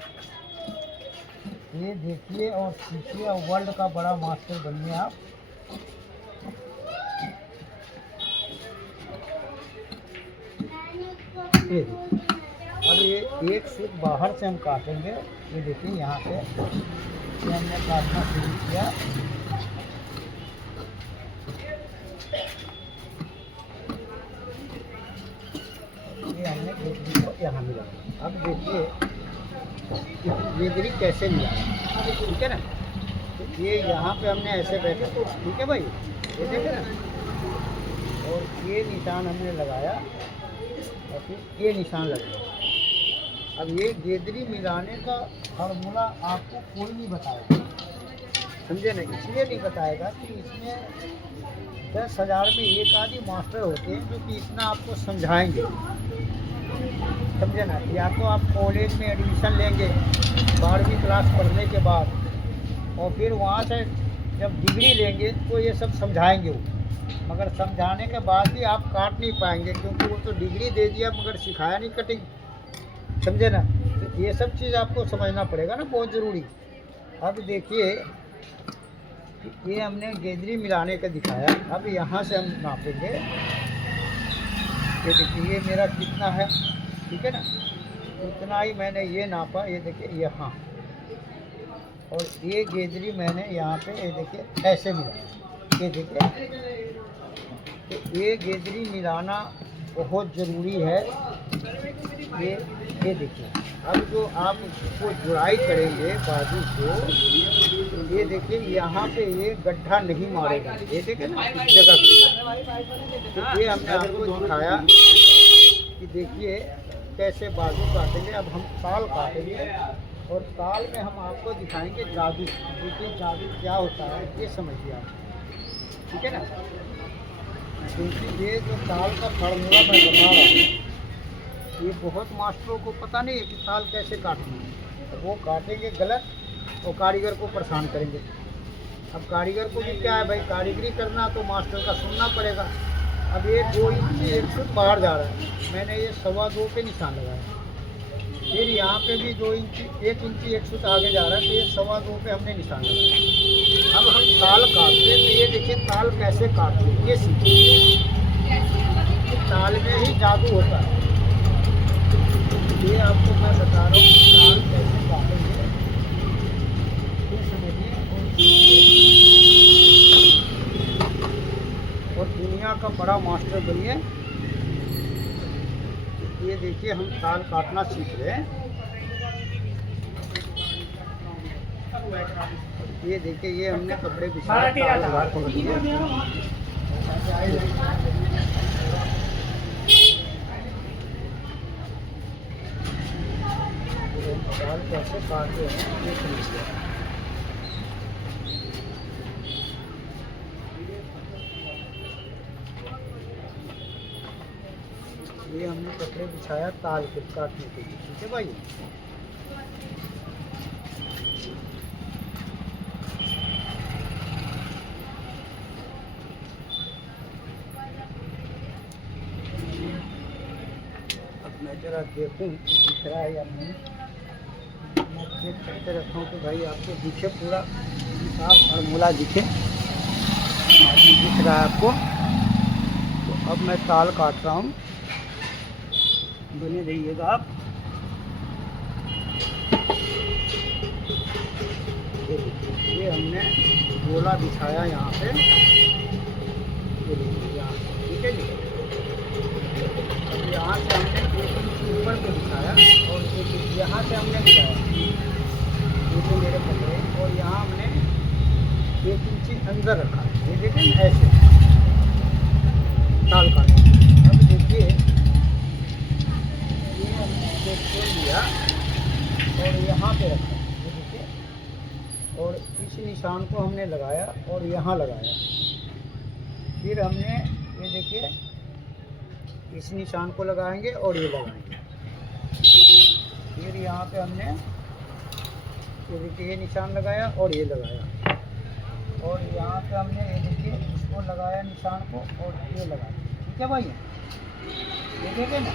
ये देखिए और सीखिए, और वर्ल्ड का बड़ा मास्टर बनिए आप। ये अब ये एक सूत बाहर से हम काटेंगे। ये देखिए यहाँ से ये हमने काटना शुरू किया। ये हमने गेदरी को यहाँ मिला। अब देखिए गेदरी कैसे मिला, ठीक है ना। तो ये यहाँ पे हमने ऐसे बैठे, तो ठीक है भाई, ये देखे ना। और ये निशान हमने लगाया और फिर ये निशान लगाया। अब ये गेदरी मिलाने का फार्मूला आपको कोई नहीं बताएगा, समझे ना। इसलिए नहीं बताएगा कि इसमें 10,000 में एक आदि मास्टर होते हैं जो कि इतना आपको समझाएंगे, समझे ना। या तो आप कॉलेज में एडमिशन लेंगे 12वीं क्लास पढ़ने के बाद, और फिर वहाँ से जब डिग्री लेंगे तो ये सब समझाएंगे वो, मगर समझाने के बाद भी आप काट नहीं पाएंगे, क्योंकि वो तो डिग्री दे दिया मगर सिखाया नहीं कटिंग, समझे ना। तो ये सब चीज़ आपको समझना पड़ेगा ना, बहुत ज़रूरी। अब देखिए ये हमने गेदरी मिलाने का दिखाया। अब यहाँ से हम नापेंगे। ये देखिए ये मेरा कितना है, ठीक है ना। उतना ही मैंने ये नापा। ये देखिए यहाँ, और ये गेदरी मैंने यहाँ पे ये देखिए ऐसे मिलाया। ये देखिए तो ये गेदरी मिलाना बहुत ज़रूरी है। ये देखिए अब जो आप इसको जुड़ाई करेंगे बाजू को, तो ये देखिए यहाँ पे ये गड्ढा नहीं मारेगा। ये देखिए ना इस जगह पे। तो ये हमने आपको दिखाया कि देखिए कैसे बाजू काटेंगे। अब हम ताल काटेंगे, और ताल में हम आपको दिखाएंगे जादू। देखिए जादू क्या होता है ये समझिए आप, ठीक है ना। क्योंकि ये जो ताल का फार्मूला मैं बता रहा हूँ, ये बहुत मास्टरों को पता नहीं है कि ताल कैसे काटनी है। तो वो काटेंगे गलत और कारीगर को परेशान करेंगे। अब कारीगर को भी क्या है भाई, कारीगरी करना तो मास्टर का सुनना पड़ेगा। अब ये 2 इंची 1 फुट बाहर जा रहा है, मैंने ये 2.25 पे निशान लगाया। फिर यहाँ पे भी 2 इंची 1 इंची 1 फुट आगे जा रहा है, तो ये 2.25 पे हमने निशान लगाया। अब हम ताल काटते हैं, तो ये देखिए ताल कैसे काटते हैं, ये सीखिए। ताल में ही जादू होता है। ये आपको मैं बता रहा हूँ ताल कैसे काटेंगे, ये समझिए। और दुनिया का बड़ा मास्टर बनिए। ये देखिए हम ताल काटना सीख रहे हैं। ये देखिए ये हमने कपड़े बिछाए, ताल बाहर पकड़ दिए। ऐसे काटे हैं, ये समझिए। ये हमने कपड़े बिछाया ताल के काटने के लिए, ठीक है भाई। अब मैं जरा देखूं दिख रहा है या नहीं, मैं चेक करके रखा हूँ कि भाई आपको दिखे पूरा साफ फार्मूला दिखे, दिख रहा है आपको। तो अब मैं ताल काट रहा हूँ, बने रहिएगा आप। ये हमने गोला बिछाया यहाँ पे, ये देखिए यहाँ, ठीक है जी। अब यहाँ से हमने एक इंच ऊपर पे बिछाया और एक यहाँ से हमने बिछाया, ये तो मेरे कपड़े, और यहाँ हमने 1 इंच अंदर रखा, ये देखिए ऐसे ताल काटा। अब देखिए खोल लिया और यहाँ पे रखा, ये देखिए, और इस निशान को हमने लगाया और यहाँ लगाया। फिर हमने ये देखिए इस निशान को लगाएंगे और ये लगाएंगे। फिर यहाँ पे हमने ये देखिए ये निशान लगाया और ये लगाया, और यहाँ पे हमने ये देखिए इसको लगाया निशान को और ये लगाया, ठीक है भाई, देखेंगे ना।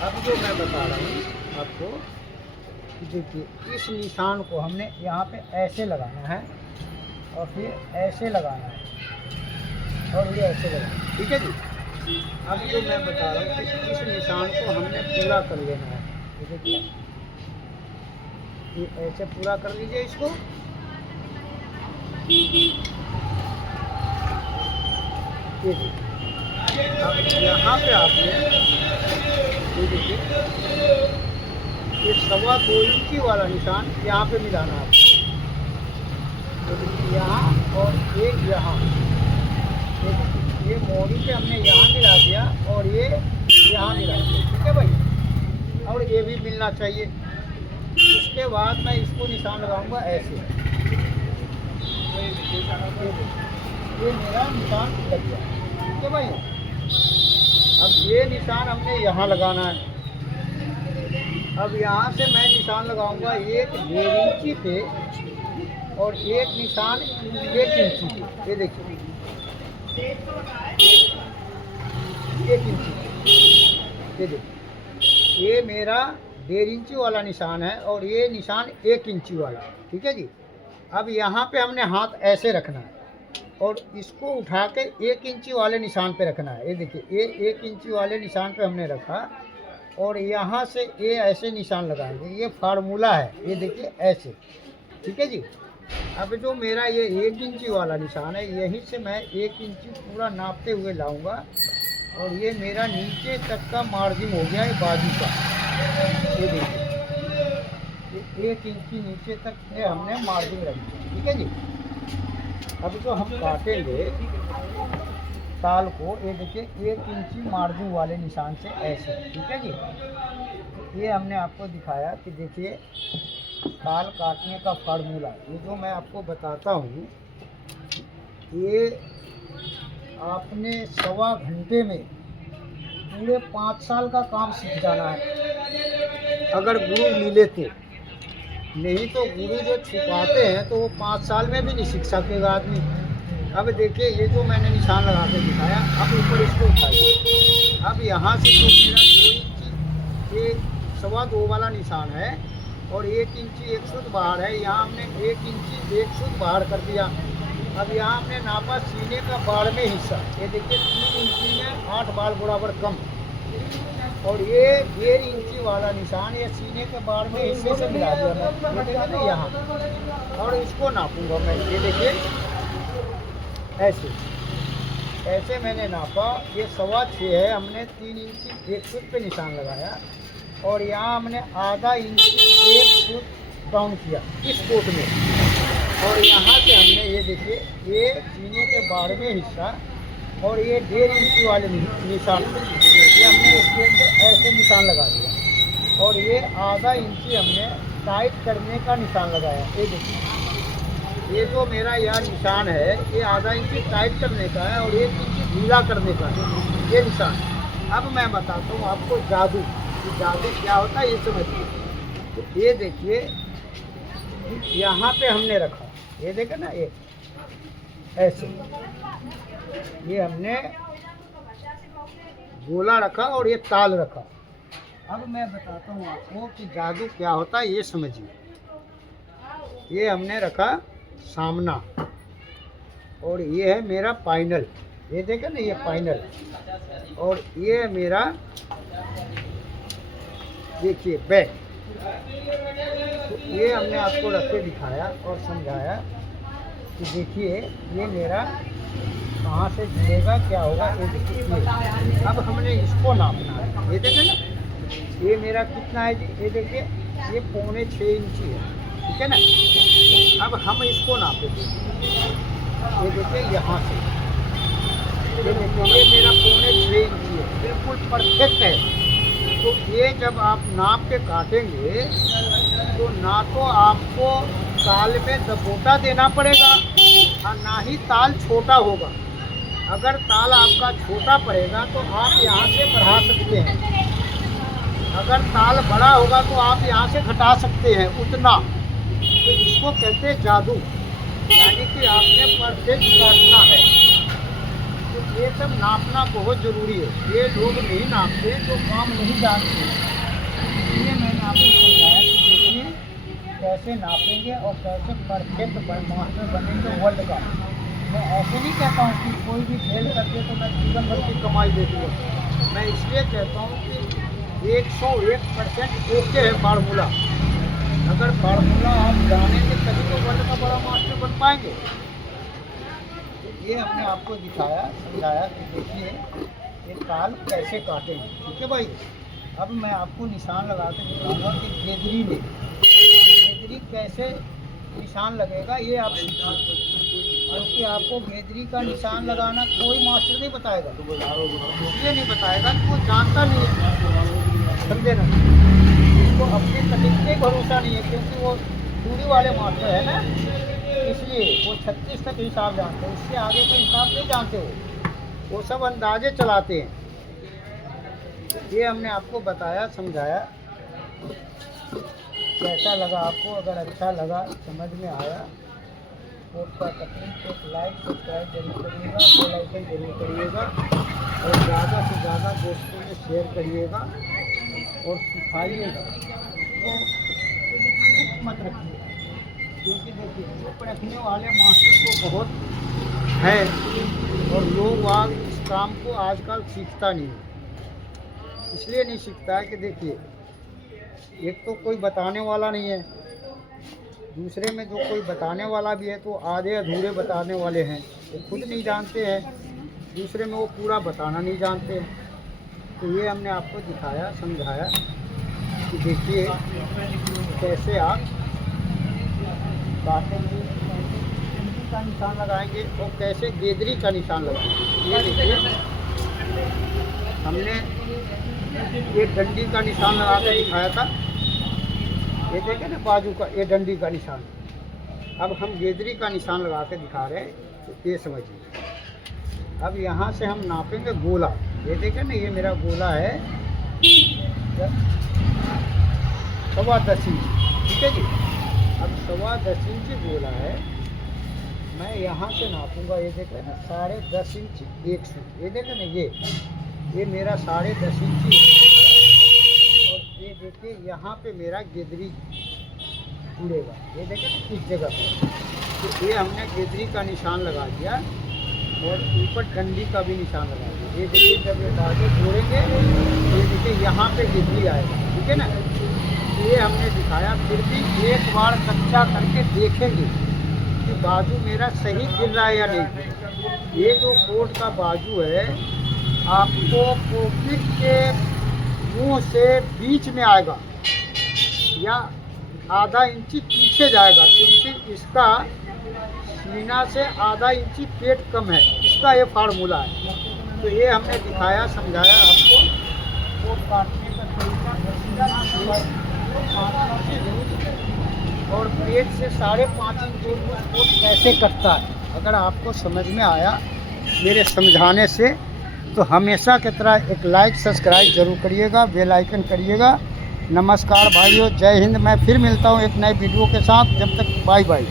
अब जो मैं बता रहा हूँ आपको, देखिए इस निशान को हमने यहाँ पे ऐसे लगाना है और फिर ऐसे लगाना है और ये ऐसे लगाना है, ठीक है जी। अब जो मैं बता रहा हूँ कि इस निशान को हमने पूरा कर लेना है, ये देखिए ये ऐसे पूरा कर लीजिए इसको। ये देखिए अब यहाँ पे आपने ये देखिए ये 2.25 इंची वाला निशान यहाँ पे मिलाना है आपको, तो देखिए यहाँ और एक यहाँ, ये मोड़ी पे हमने यहाँ मिला दिया और ये यहाँ मिला दिया, ठीक है भाई, और ये भी मिलना चाहिए। उसके बाद मैं इसको निशान लगाऊंगा ऐसे, ये मेरा निशान लग गया, ठीक है भाई। अब ये निशान हमने यहाँ लगाना है। अब यहाँ से मैं निशान लगाऊंगा 1.5 इंची पे और एक निशान 1 इंची पे, ये देखिए 1 इंची पे, ये देखिए ये मेरा 1.5 इंची वाला निशान है और ये निशान 1 इंची वाला, ठीक है जी। अब यहाँ पे हमने हाथ ऐसे रखना है और इसको उठा के 1 इंची वाले निशान पे रखना है, ये देखिए ये 1 इंची वाले निशान पे हमने रखा और यहाँ से ये ऐसे निशान लगाएंगे, ये फार्मूला है, ये देखिए ऐसे, ठीक है जी। अब जो मेरा ये 1 इंची वाला निशान है, यहीं से मैं 1 इंची पूरा नापते हुए लाऊंगा और ये मेरा नीचे तक का मार्जिन हो गया है बाजू का, ये देखिए 1 इंची नीचे तक से हमने मार्जिन रख दिया, ठीक है जी। अब जो हम काटेंगे ताल को, ये देखिए 1 इंची मार्जिन वाले निशान से ऐसे, ठीक है जी। ये हमने आपको दिखाया कि देखिए ताल काटने का फार्मूला, ये जो मैं आपको बताता हूँ, ये आपने 1.25 घंटे में पूरे 5 साल का काम सीख जाना है अगर गुरु मिले तो, नहीं तो गुरु जो छुपाते हैं तो वो 5 साल में भी नहीं सीख सकेगा आदमी। अब देखिए ये जो मैंने निशान लगा के दिखाया, अब ऊपर इसको उठाइए। अब यहाँ से जो मेरा 2 इंची ये 2.25 वाला निशान है और 1 इंची 1 शुद्ध बाहर है, यहाँ हमने 1 इंची 1 शुद्ध बाहर कर दिया। अब यहाँ हमने नापा सीने का बाड़ में हिस्सा, ये देखिए 3 इंची में 8 बाल बराबर कम, और ये 1.5 इंची वाला निशान ये सीने के बाड़ में हिस्से से मिला दिया मैं, ये देखिए ना यहाँ, और इसको नापूंगा मैं, ये देखिए ऐसे ऐसे मैंने नापा, ये 6.25 है, हमने 3 इंची 1 फुट पे निशान लगाया और यहाँ हमने आधा इंची 1 फुट डाउन किया इस कोट में, और यहाँ से हमने ये देखिए ये सीने के बाड़ में हिस्सा और ये 1.5 इंची वाले निशान, ये हमने स्केल से ऐसे निशान लगा दिया और ये आधा इंची हमने टाइट करने का निशान लगाया। ये देखिए, ये जो मेरा यह निशान है ये आधा इंची टाइट करने का है और 1 इंची ढीला करने का है, ये निशान। अब मैं बताता हूँ आपको जादू, कि जादू क्या होता है ये समझिए। तो ये देखिए, यहाँ पे हमने रखा, ये देखे ना, ये ऐसे ये हमने गोला रखा और ये ताल रखा। अब मैं बताता हूँ आपको कि जादू क्या होता है ये समझिए। ये हमने रखा सामना और ये है मेरा फाइनल, ये देखे ना, ये फाइनल। और ये है मेरा, देखिए, बैक। तो ये हमने आपको रख के दिखाया और समझाया कि देखिए ये मेरा कहाँ से जुड़ेगा, क्या होगा, ये देखिए। अब हमने इसको नापना है, ये देखें ना, ये मेरा कितना है जी, ये देखिए, ये 6.25 इंची है, ठीक है ना। अब हम इसको नापेंगे, ये देखिए यहाँ से, ये देखिए, ये मेरा 6.25 इंची है, बिल्कुल परफेक्ट है। तो ये जब आप नाप के काटेंगे तो ना तो आपको ताल में दबोटा देना पड़ेगा और ना ही ताल छोटा होगा। अगर ताल आपका छोटा पड़ेगा तो आप यहाँ से बढ़ा सकते हैं, अगर ताल बड़ा होगा तो आप यहाँ से घटा सकते हैं उतना। तो इसको कहते हैं जादू, यानी कि आपने परफेक्ट काटना है। तो ये सब नापना बहुत ज़रूरी है, ये लोग नहीं नापते तो काम नहीं जानते। इसलिए मैंने आपको समझाया कि देखिए कैसे नापेंगे और कैसे परफेक्ट मास्टर बनेंगे वर्ल्ड का। मैं ऐसे नहीं कहता हूँ कि कोई भी फेल करके तो मैं जीवन भर की कमाई दे दूँगा। मैं इसलिए कहता हूँ कि 101% ओके है फार्मूला। अगर फार्मूला आप जानेंगे तभी तो वर्ल्ड का बड़ा मास्टर बन पाएंगे। तो ये हमने आपको दिखाया, समझाया कि देखिए ये ताल कैसे काटेंगे, ठीक है भाई। अब मैं आपको निशान लगा के दिखाऊंगा कि गेदरी में गेदरी कैसे निशान लगेगा, ये आप सीखिए। क्योंकि आपको गेदरी का निशान लगाना कोई मास्टर नहीं बताएगा, इसलिए नहीं बताएगा कि वो जानता नहीं है, समझे ना। उसको अपने कटिंग पे भरोसा नहीं है, क्योंकि वो दूरी वाले मास्टर है ना, इसलिए वो 36 तक हिसाब जानते हैं, उससे आगे का हिसाब नहीं जानते वो सब अंदाजे चलाते हैं। ये हमने आपको बताया, समझाया। कैसा लगा आपको? अगर अच्छा लगा, समझ में आया, तो लाइक सब्सक्राइब जरूर करिएगा, बेल आइकन जरूर करिएगा और ज़्यादा से ज़्यादा दोस्तों में शेयर करिएगा और सिखाइएगा। तो मत रखिएगा, क्योंकि देखिए चुप रखने वाले मास्टर तो बहुत है और लोग वहाँ इस काम को आजकल सीखता नहीं है। इसलिए नहीं सीखता है कि देखिए एक तो कोई बताने वाला नहीं है, दूसरे में जो कोई बताने वाला भी है तो आधे अधूरे बताने वाले हैं, वो खुद नहीं जानते हैं, दूसरे में वो पूरा बताना नहीं जानते हैं। तो ये हमने आपको दिखाया, समझाया कि देखिए कैसे आप काटेंगे, कैसे का निशान लगाएंगे और कैसे गेदरी का निशान लगाएंगे। ये देखिए हमने ये डंडी का निशान लगा कर दिखाया था, ये देखे ना बाजू का, ये डंडी का निशान। अब हम गेदरी का निशान लगा के दिखा रहे हैं, तो ये समझिए। अब यहाँ से हम नापेंगे गोला, ये देखे ना, ये मेरा गोला है 10.25 इंच, ठीक है जी। अब 10.25 इंच गोला है, मैं यहाँ से नापूंगा, ये देखे ना 10.5 इंच 1 सूट, ये देखे ना, ये मेरा 10.5 इंच है। और ये देखिए यहाँ पे मेरा गेदरी जुड़ेगा, ये देखें ना इस जगह पर। तो ये हमने गेदरी का निशान लगा दिया और ऊपर डंडी का भी निशान लगा दिया। ये देखिए जब ये धागे जोड़ेंगे ये देखिए यहाँ पे गेदरी आएगा, ठीक है ना। ये हमने दिखाया, फिर भी एक बार कच्चा करके देखेंगे कि बाजू मेरा सही गिर रहा है या नहीं। ये जो कोट का बाजू है आपको पॉकेट के मुंह से बीच में आएगा या आधा इंची पीछे जाएगा, क्योंकि इसका सीना से आधा इंची पेट कम है, इसका ये फार्मूला है। तो ये हमने दिखाया, समझाया आपको। कोट काटने का तरीका पढ़ना और पेट से 5.5 इंच दूर में स्पोर्ट कैसे कटता है, अगर आपको समझ में आया मेरे समझाने से तो हमेशा की तरह एक लाइक सब्सक्राइब जरूर करिएगा, बेल आइकन करिएगा। नमस्कार भाइयों, जय हिंद। मैं फिर मिलता हूँ एक नए वीडियो के साथ, जब तक बाय बाय।